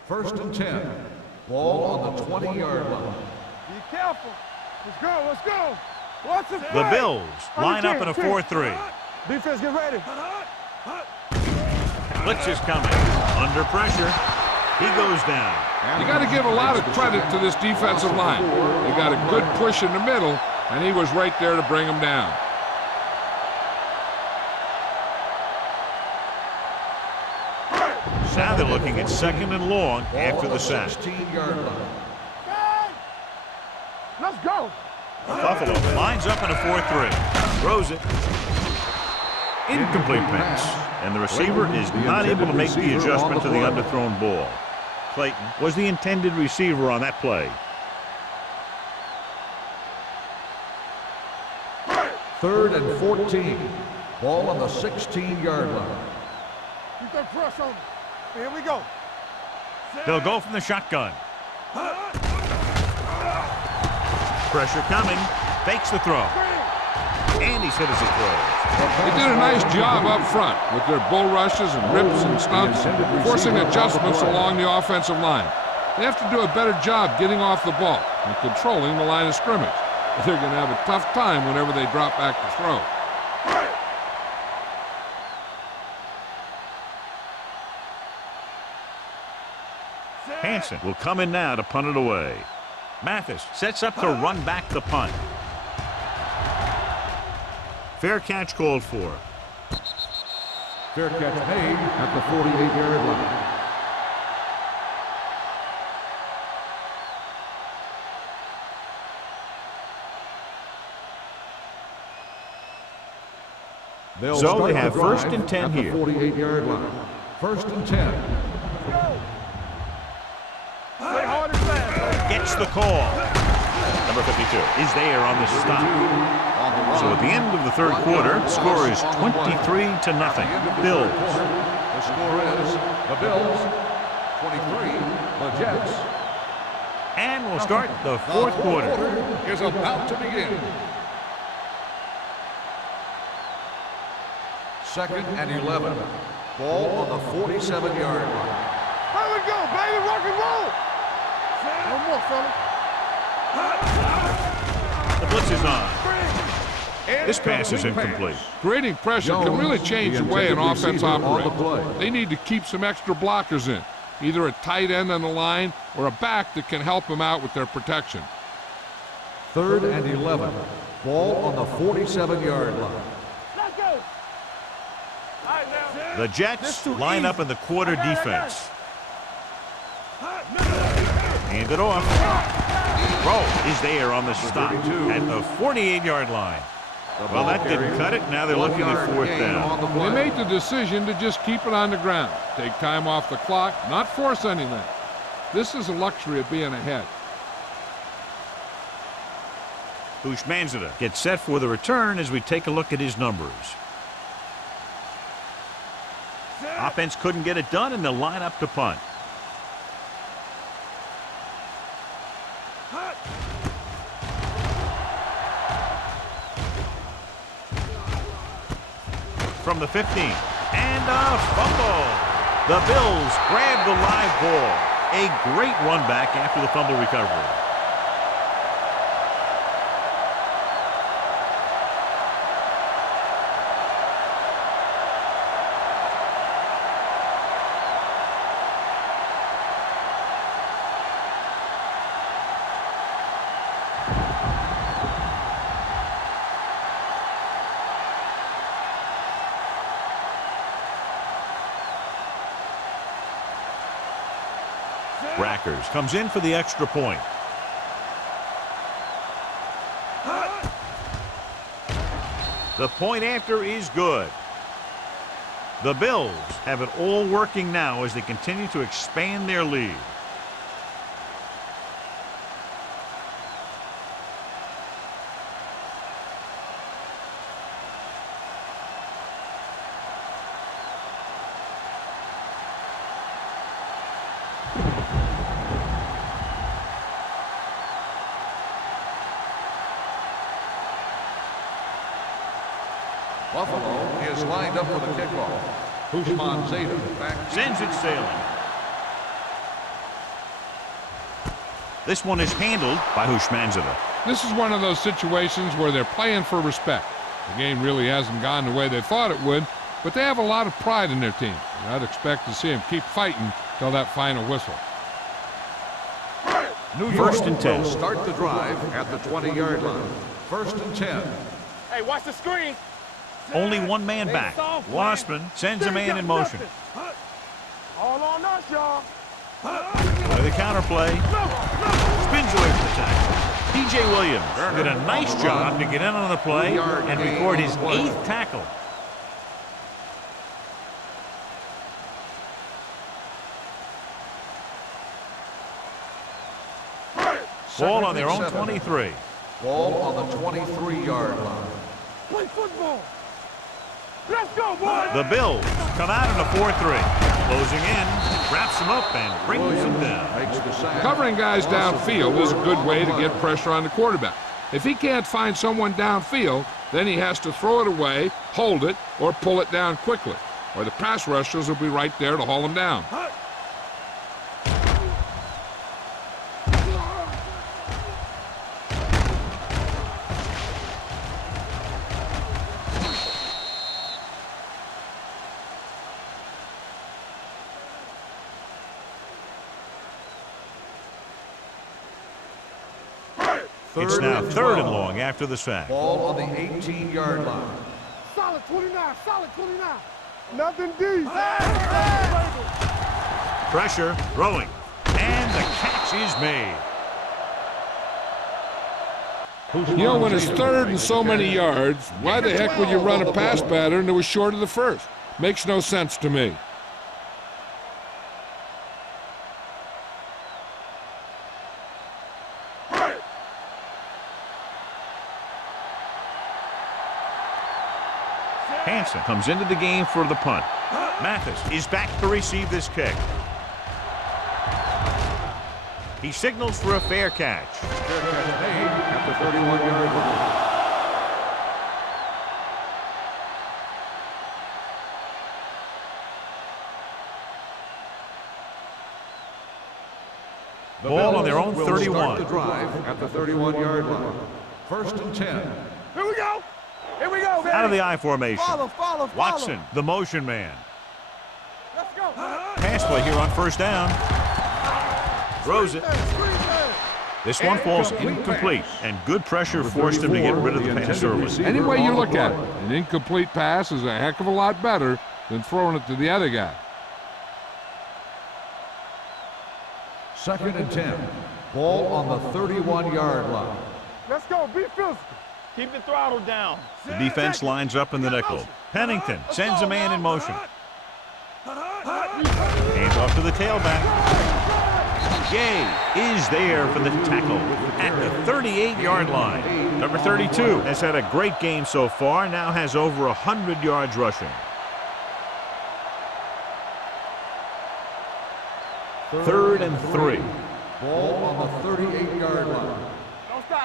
First and 10. Ball on the 20-yard line. Be careful. Let's go. Let's go. What's the The Bills line up in a 4-3. Defense, get ready. Blitz is coming. Under pressure. He goes down. You got to give a lot of credit to this defensive line. They got a good push in the middle, and he was right there to bring him down. Now they're looking at 2nd and long after the sack. 16-yard line. Let's go. Buffalo lines up in a 4-3. Throws it. Incomplete pass. And the receiver is not able to make the adjustment to the underthrown ball. Clayton was the intended receiver on that play. 3rd and 14. Ball on the 16-yard line. Keep that press on me. Here we go. They'll go from the shotgun. Pressure coming. Fakes the throw. And he's hit as he throws. They did a nice job up front with their bull rushes and rips and stunts, forcing adjustments along the offensive line. They have to do a better job getting off the ball and controlling the line of scrimmage. They're going to have a tough time whenever they drop back to throw. Hansen will come in now to punt it away. Mathis sets up to run back the punt. Fair catch called for. Fair catch made at the 48-yard line. So they have 1st and 10 here. 48-yard line. 1st and 10. Play hard and fast. Gets the call. Number 52 is there on the stop. So at the end of the 3rd quarter, the score is 23-0. Bills. The score is the Bills 23, the Jets. And we'll start the 4th quarter. Is about to begin. 2nd and 11. Ball on the 47-yard line. Here we go, baby. Rock and roll. One more, fella. The blitz is on. This pass is incomplete. Creating pressure can really change the way an offense operates. They need to keep some extra blockers in, either a tight end on the line or a back that can help them out with their protection. 3rd and 11. Ball on the 47-yard line. Let's go. All right, now. The Jets line up in the quarter defense. Hand it off. Throw is there on the stop at the 48-yard line. Well, that didn't cut it. Now they're looking at 4th down. They made the decision to just keep it on the ground, take time off the clock, not force anything. This is a luxury of being ahead. Hushmanzada gets set for the return as we take a look at his numbers. Offense couldn't get it done, and they'll line up to punt. From the 15, and a fumble. The Bills grab the live ball. A great run back after the fumble recovery. Rackers comes in for the extra point. The point after is good. The Bills have it all working now as they continue to expand their lead. Buffalo is lined up for the kickoff. Hushmanzada back. Sends it sailing. This one is handled by Hushmanzada. This is one of those situations where they're playing for respect. The game really hasn't gone the way they thought it would, but they have a lot of pride in their team. And I'd expect to see them keep fighting till that final whistle. New York 1st and 10. will start the drive at the 20-yard line. 1st and 10. Hey, watch the screen. Only one man back. Wassman sends a man in motion. All on us, y'all. Play the counterplay. Spins away from the tackle. P.J. Williams did a nice job to get in on the play and record his 8th tackle. Ball on their own 23. Ball on the 23-yard line. Play football. Let's go, boys. The Bills come out in a 4-3. Closing in, wraps them up and brings them down. Makes the sack. Covering guys downfield is a good way to get pressure on the quarterback. If he can't find someone downfield, then he has to throw it away, hold it, or pull it down quickly, or the pass rushers will be right there to haul him down. It's now 3rd and long after the sack. Ball on the 18-yard line. Solid 29, solid 29. Nothing deep. Pressure, throwing, and the catch is made. You know, when it's 3rd and so many yards, why the heck would you run a pass pattern that was short of the first? Makes no sense to me. Hansen comes into the game for the punt. Mathis is back to receive this kick. He signals for a fair catch. Fair catch made at the 31-yard line. The Ball on Bills their own will 31. start the drive at the 31-yard line. 1st and 10. Here we go. Here we go, baby. Out of the I formation. Follow. Watson, the motion man. Let's go. Pass play here on 1st down. Throws it. This one falls incomplete, and good pressure forced him to get rid of the pass early. Any way you look at it, an incomplete pass is a heck of a lot better than throwing it to the other guy. 2nd and 10. Ball on the 31-yard line. Let's go. Be physical. Keep the throttle down. The defense lines up in the nickel. Pennington sends a man in motion. Hands off to the tailback. Gay is there for the tackle at the 38-yard line. Number 32 has had a great game so far, now has over 100 yards rushing. 3rd and 3. Ball on the 38-yard line.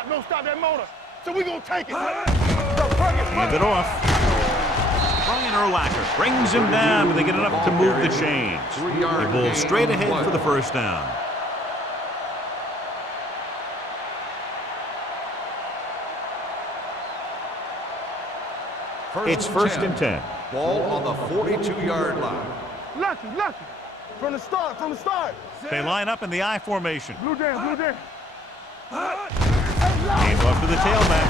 Don't stop that motor. So we're going to take it. Hand it off. Brian Urlacher brings him down, but they get enough to move the chains. They pull straight ahead for the 1st down. It's 1st and 10. Ball on the 42-yard line. Lucky. From the start. They line up in the I formation. Blue down. Hands off to the tailback.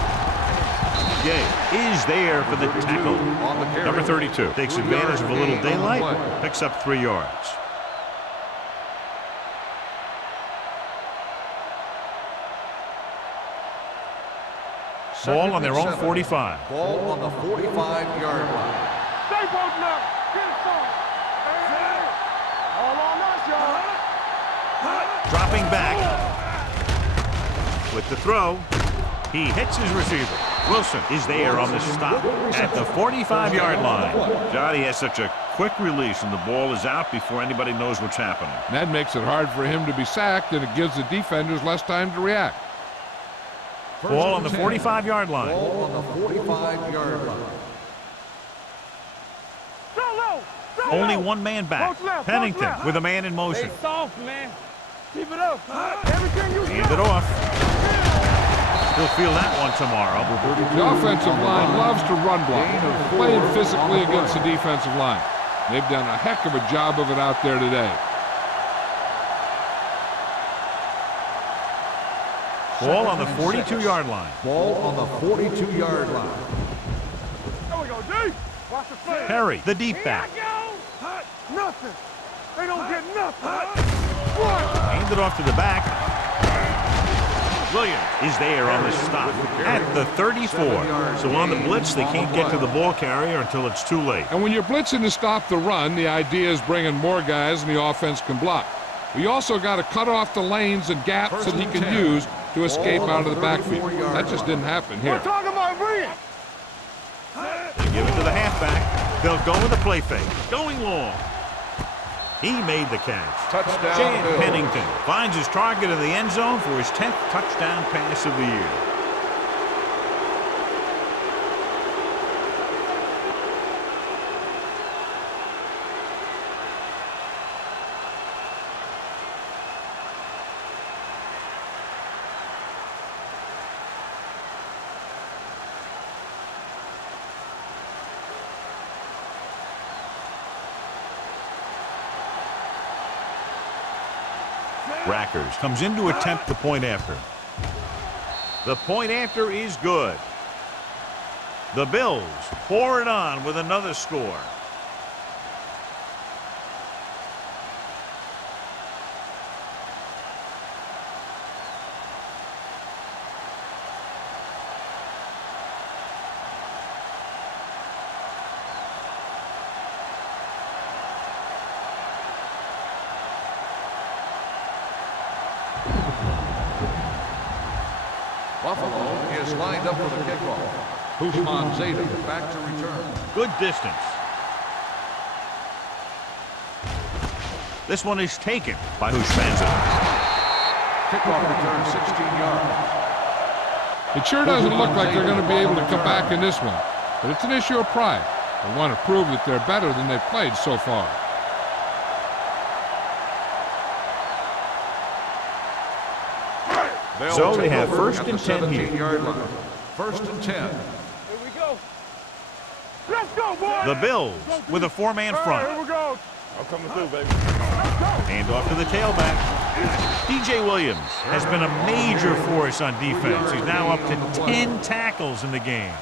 Gay is there for the tackle. On the carry. Number 32 takes advantage of a little daylight, picks up 3 yards. Ball on their own 45. Ball on the 45-yard line. Stay posting up. Get it started. All on us, y'all. Dropping back. With the throw, he hits his receiver. Wilson is there on the stop at the 45-yard line. Johnny has such a quick release, and the ball is out before anybody knows what's happening. That makes it hard for him to be sacked, and it gives the defenders less time to react. Ball on the 45-yard line. Ball on the 45-yard line. Only one man back. Pennington with a man in motion. Stay soft, man. Keep it up. Everything you Hand it off. He'll feel that one tomorrow. The offensive line loves to run block, playing physically against the defensive line. They've done a heck of a job of it out there today. Ball on the 42-yard line. Ball on the 42-yard line. There we go, D. Watch the play. Perry, the deep back. Nothing. They don't get nothing. Hand it off to the back. Williams is there on the stop at the 34. So on the blitz, they can't get to the ball carrier until it's too late. And when you're blitzing to stop the run, the idea is bringing more guys and the offense can block. We also got to cut off the lanes and gaps that he can use to escape out of the backfield. That just didn't happen here. We're talking about Reed. They give it to the halfback. They'll go with a play fake. Going long. He made the catch. Touchdown, Jan Bills. Pennington finds his target in the end zone for his 10th touchdown pass of the year. Rackers comes in to attempt the point after. The point after is good. The Bills pour it on with another score. Buffalo is lined up for the kickoff. Hushman Zeta back to return. Good distance. This one is taken by Hushmanza. Kickoff return 16 yards. It sure doesn't look like they're going to be able to come back in this one, but it's an issue of pride. They want to prove that they're better than they've played so far. They'll So they take have over first at and the 10 here. 17-yard line. First and 10. Here we go. Let's go, boys. The Bills with a four-man front. Here we go. I'm coming through, baby. Hand off to the tailback. DJ Williams has been a major force on defense. He's now up to 10 tackles in the game.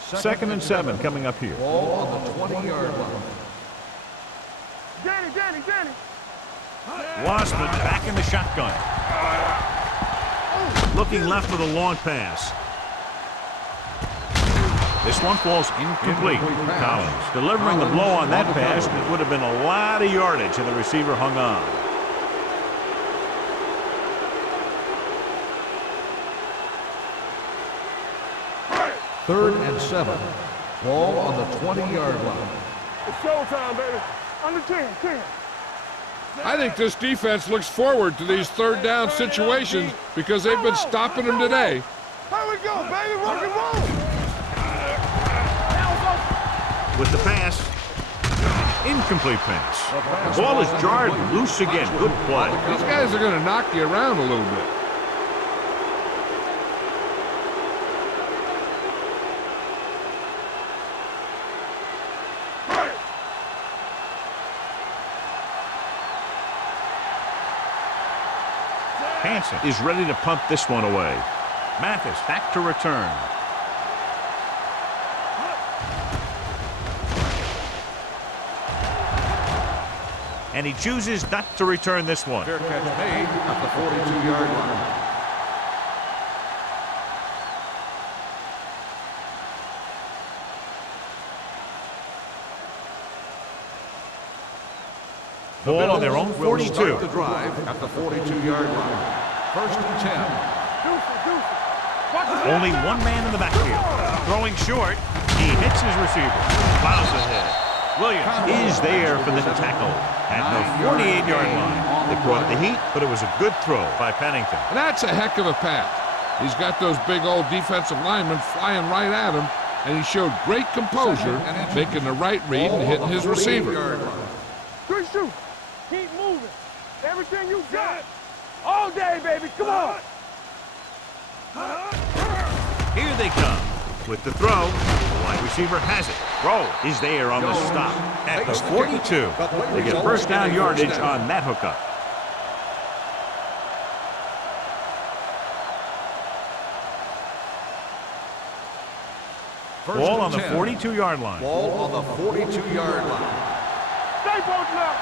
Second and 7 coming up here. Ball on the 20-yard line. Danny. Wasman back in the shotgun. Looking left with a long pass. This one falls incomplete. Collins delivering the blow on that pass. It would have been a lot of yardage and the receiver hung on. Third and 7. Ball on the 20-yard line. It's showtime, baby. Under 10. I think this defense looks forward to these third down situations because they've been stopping them today. Here we go, baby. Rock and roll. With the pass. Incomplete pass. The ball is jarred loose again. Good play. These guys are going to knock you around a little bit. Hansen is ready to punt this one away. Mathis back to return. And he chooses not to return this one. Fair catch made at the 42-yard line. Ball on their own 42. Start the drive at the 42-yard line. First and 10. Only one man in the backfield. Throwing short. He hits his receiver. Plows ahead. Williams is there for the tackle at the 48-yard line. They brought the heat, but it was a good throw by Pennington. And that's a heck of a pass. He's got those big old defensive linemen flying right at him, and he showed great composure, making the right read and hitting his receiver. Good shoot. Keep moving. Everything you got. All day, baby. Come on. Here they come. With the throw, the wide receiver has it. Rowe is there on the stop at the 42. They get first down yardage on that hookup. Ball on the 42-yard line. Ball on the 42-yard line. Stay posted up.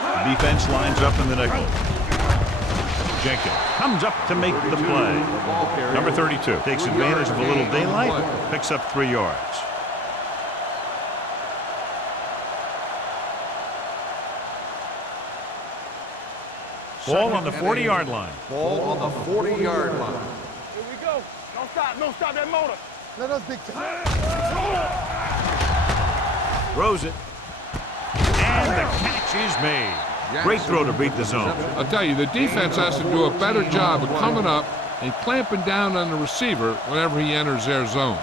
The defense lines up in the nickel. Jenkins comes up to make the play. Number 32 takes advantage of a little daylight, picks up 3 yards. Ball on the 40-yard line. Ball on the 40-yard line. Here we go. Don't stop that motor. Let us dictate. Throws it. And the catch is made. Great throw to beat the zone. I'll tell you, the defense has to do a better job of coming up and clamping down on the receiver whenever he enters their zone.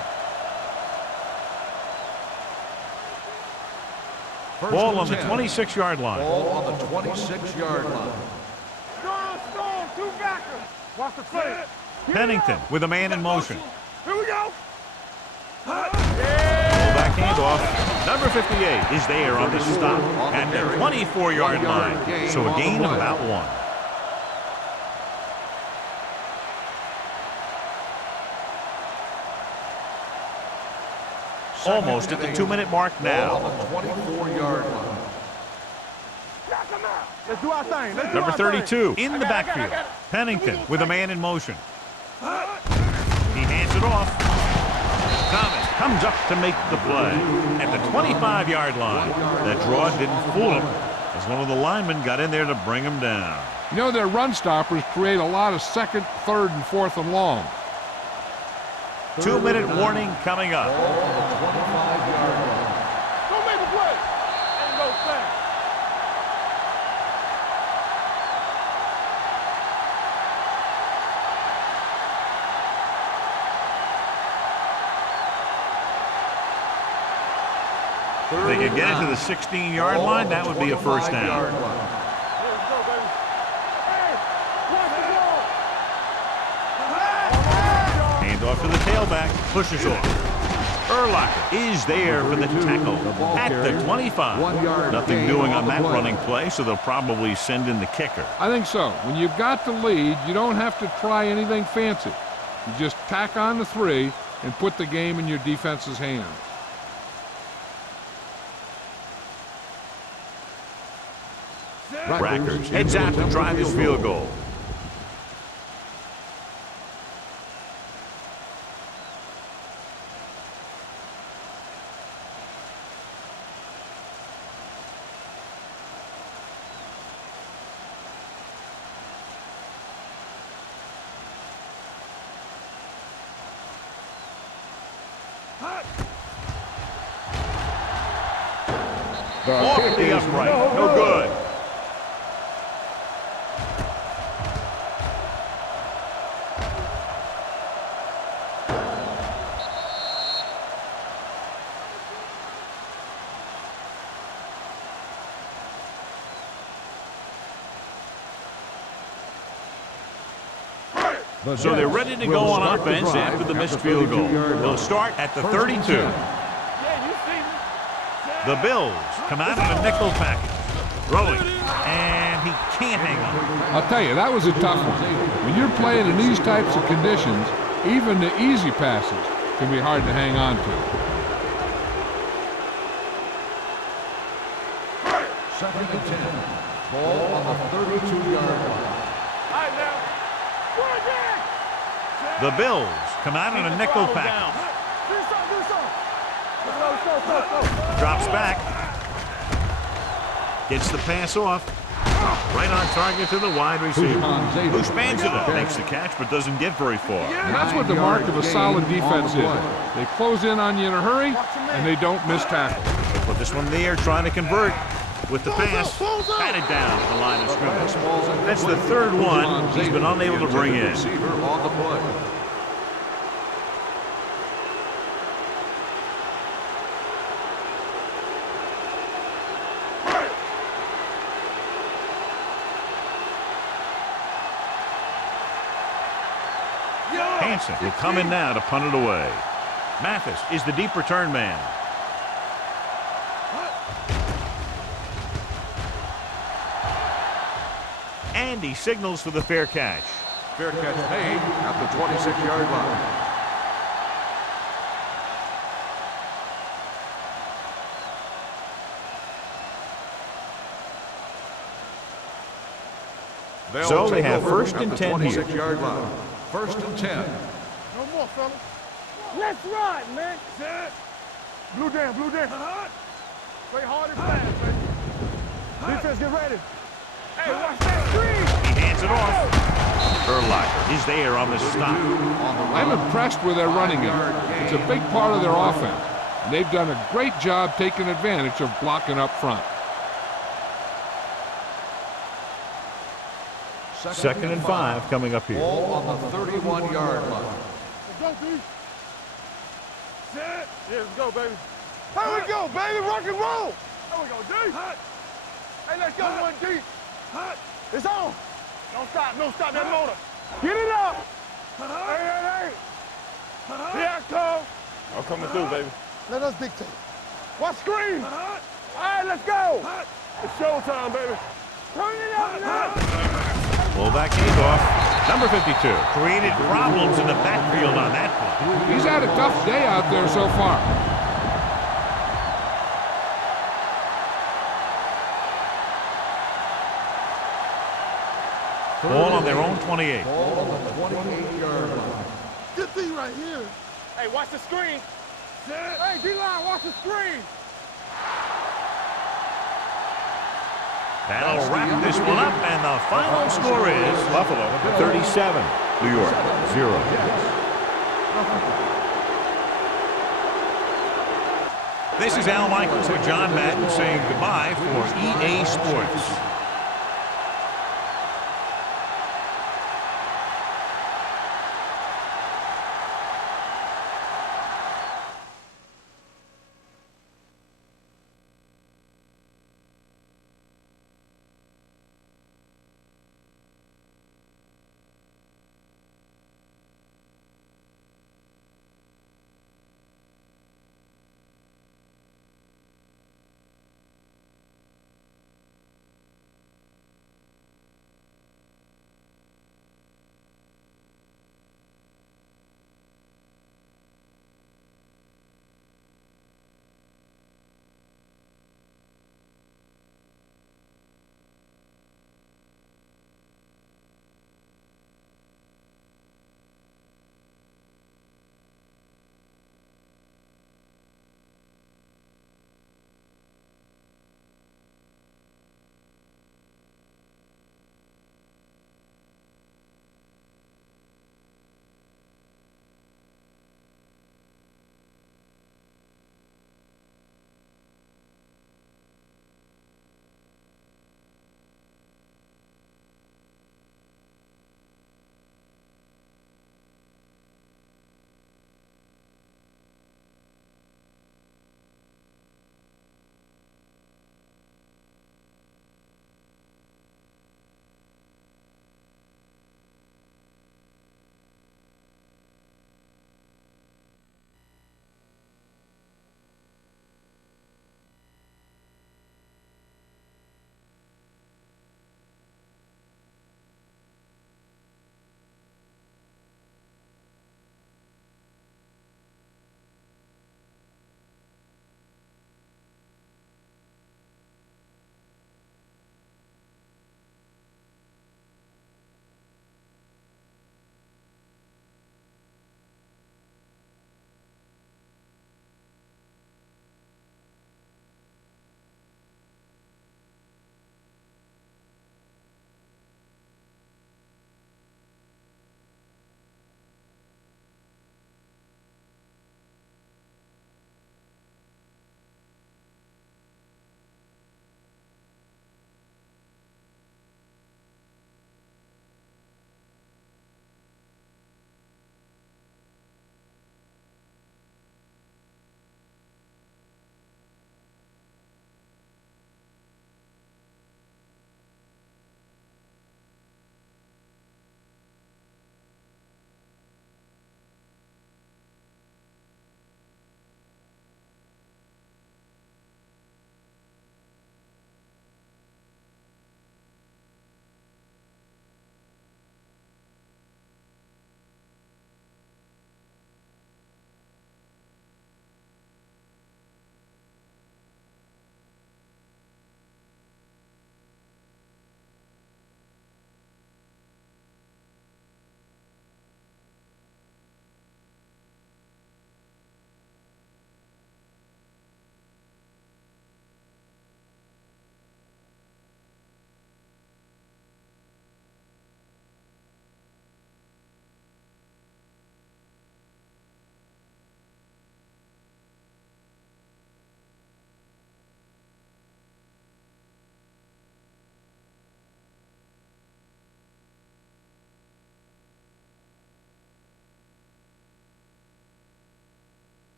Ball on the 26-yard line. Ball on the 26-yard line. Storm, 2 backers. Watch the play. Pennington with a man in motion. Here we go. Back handoff. Number 58 is there on the stop at the 24-yard line. So a gain of about 1. Almost at the 2-minute mark now. On the 24-yard line. Let's do our thing. Number 32 in the backfield. Pennington with a man in motion. He hands it off. Thomas comes up to make the play at the 25-yard line. That draw didn't fool him as one of the linemen got in there to bring him down. You know, their run stoppers create a lot of second, third, and fourth and long. 2-minute warning coming up. Ball on the 25-yard line. Don't make a play. Ain't no thing. If they could get it to the 16-yard line, that would be a first down. Let's go, baby. Hey, watch the ball. Hand off to the tailback. Pushes off. Urlacher is there for the tackle at the 25. Nothing doing on that running play, so they'll probably send in the kicker. I think so. When you've got the lead, you don't have to try anything fancy. You just tack on the 3 and put the game in your defense's hands. Rackers heads out to try this field goal. Off the upright. No good. So they're ready to go on offense after the missed field goal. They'll start at the 32. The Bills come out in a nickel package. Throwing, and he can't hang on. I'll tell you, that was a tough one. When you're playing in these types of conditions, even the easy passes can be hard to hang on to. Second and 10. Ball on the 32-yard line. The Bills come out in a nickel package. Drops back. Gets the pass off. Right on target to the wide receiver. Who spans it up. Makes the catch but doesn't get very far. And that's what the mark of a solid defense is. They close in on you in a hurry, and they don't miss tackle. They put this one in the air trying to convert. With the pass, batted down at the line of scrimmage. That's the third one he's been unable to bring in. Hansen will come in now to punt it away. Mathis is the deep return man. And he signals for the fair catch. Fair catch made at the 26-yard line. So they have first and 10 here. 26-yard line. First and 10. No more, fellas. Let's ride, man. Set. Blue down, blue down. Play hard and fast, baby. Defense, get ready. Hey, watch that screen. He hands it off. Urlacher is there on the stop. I'm impressed with their running game. It's a big part of their offense. And they've done a great job taking advantage of blocking up front. Second and 5 coming up here. Ball on the 31-yard line. Let's go, D. Set. Yeah, let's go, baby. Here we go, baby. Rock and roll. There we go, D. Hey, let's go, one D. It's on. Don't stop that motor. Get it up. Hey. Here I come. I'm coming through, baby. Let us dictate. Watch screen. All right, let's go. It's showtime, baby. Turn it up now. Fullback handoff. Number 52 created problems in the backfield on that play. He's had a tough day out there so far. Ball on their own 28. Ball on the 28-yard line. Good thing right here. Hey, watch the screen. Hey, D-line, watch the screen. That'll wrap this one up, and the final score is Buffalo 37, New York 0. This is Al Michaels with John Madden saying goodbye for EA Sports.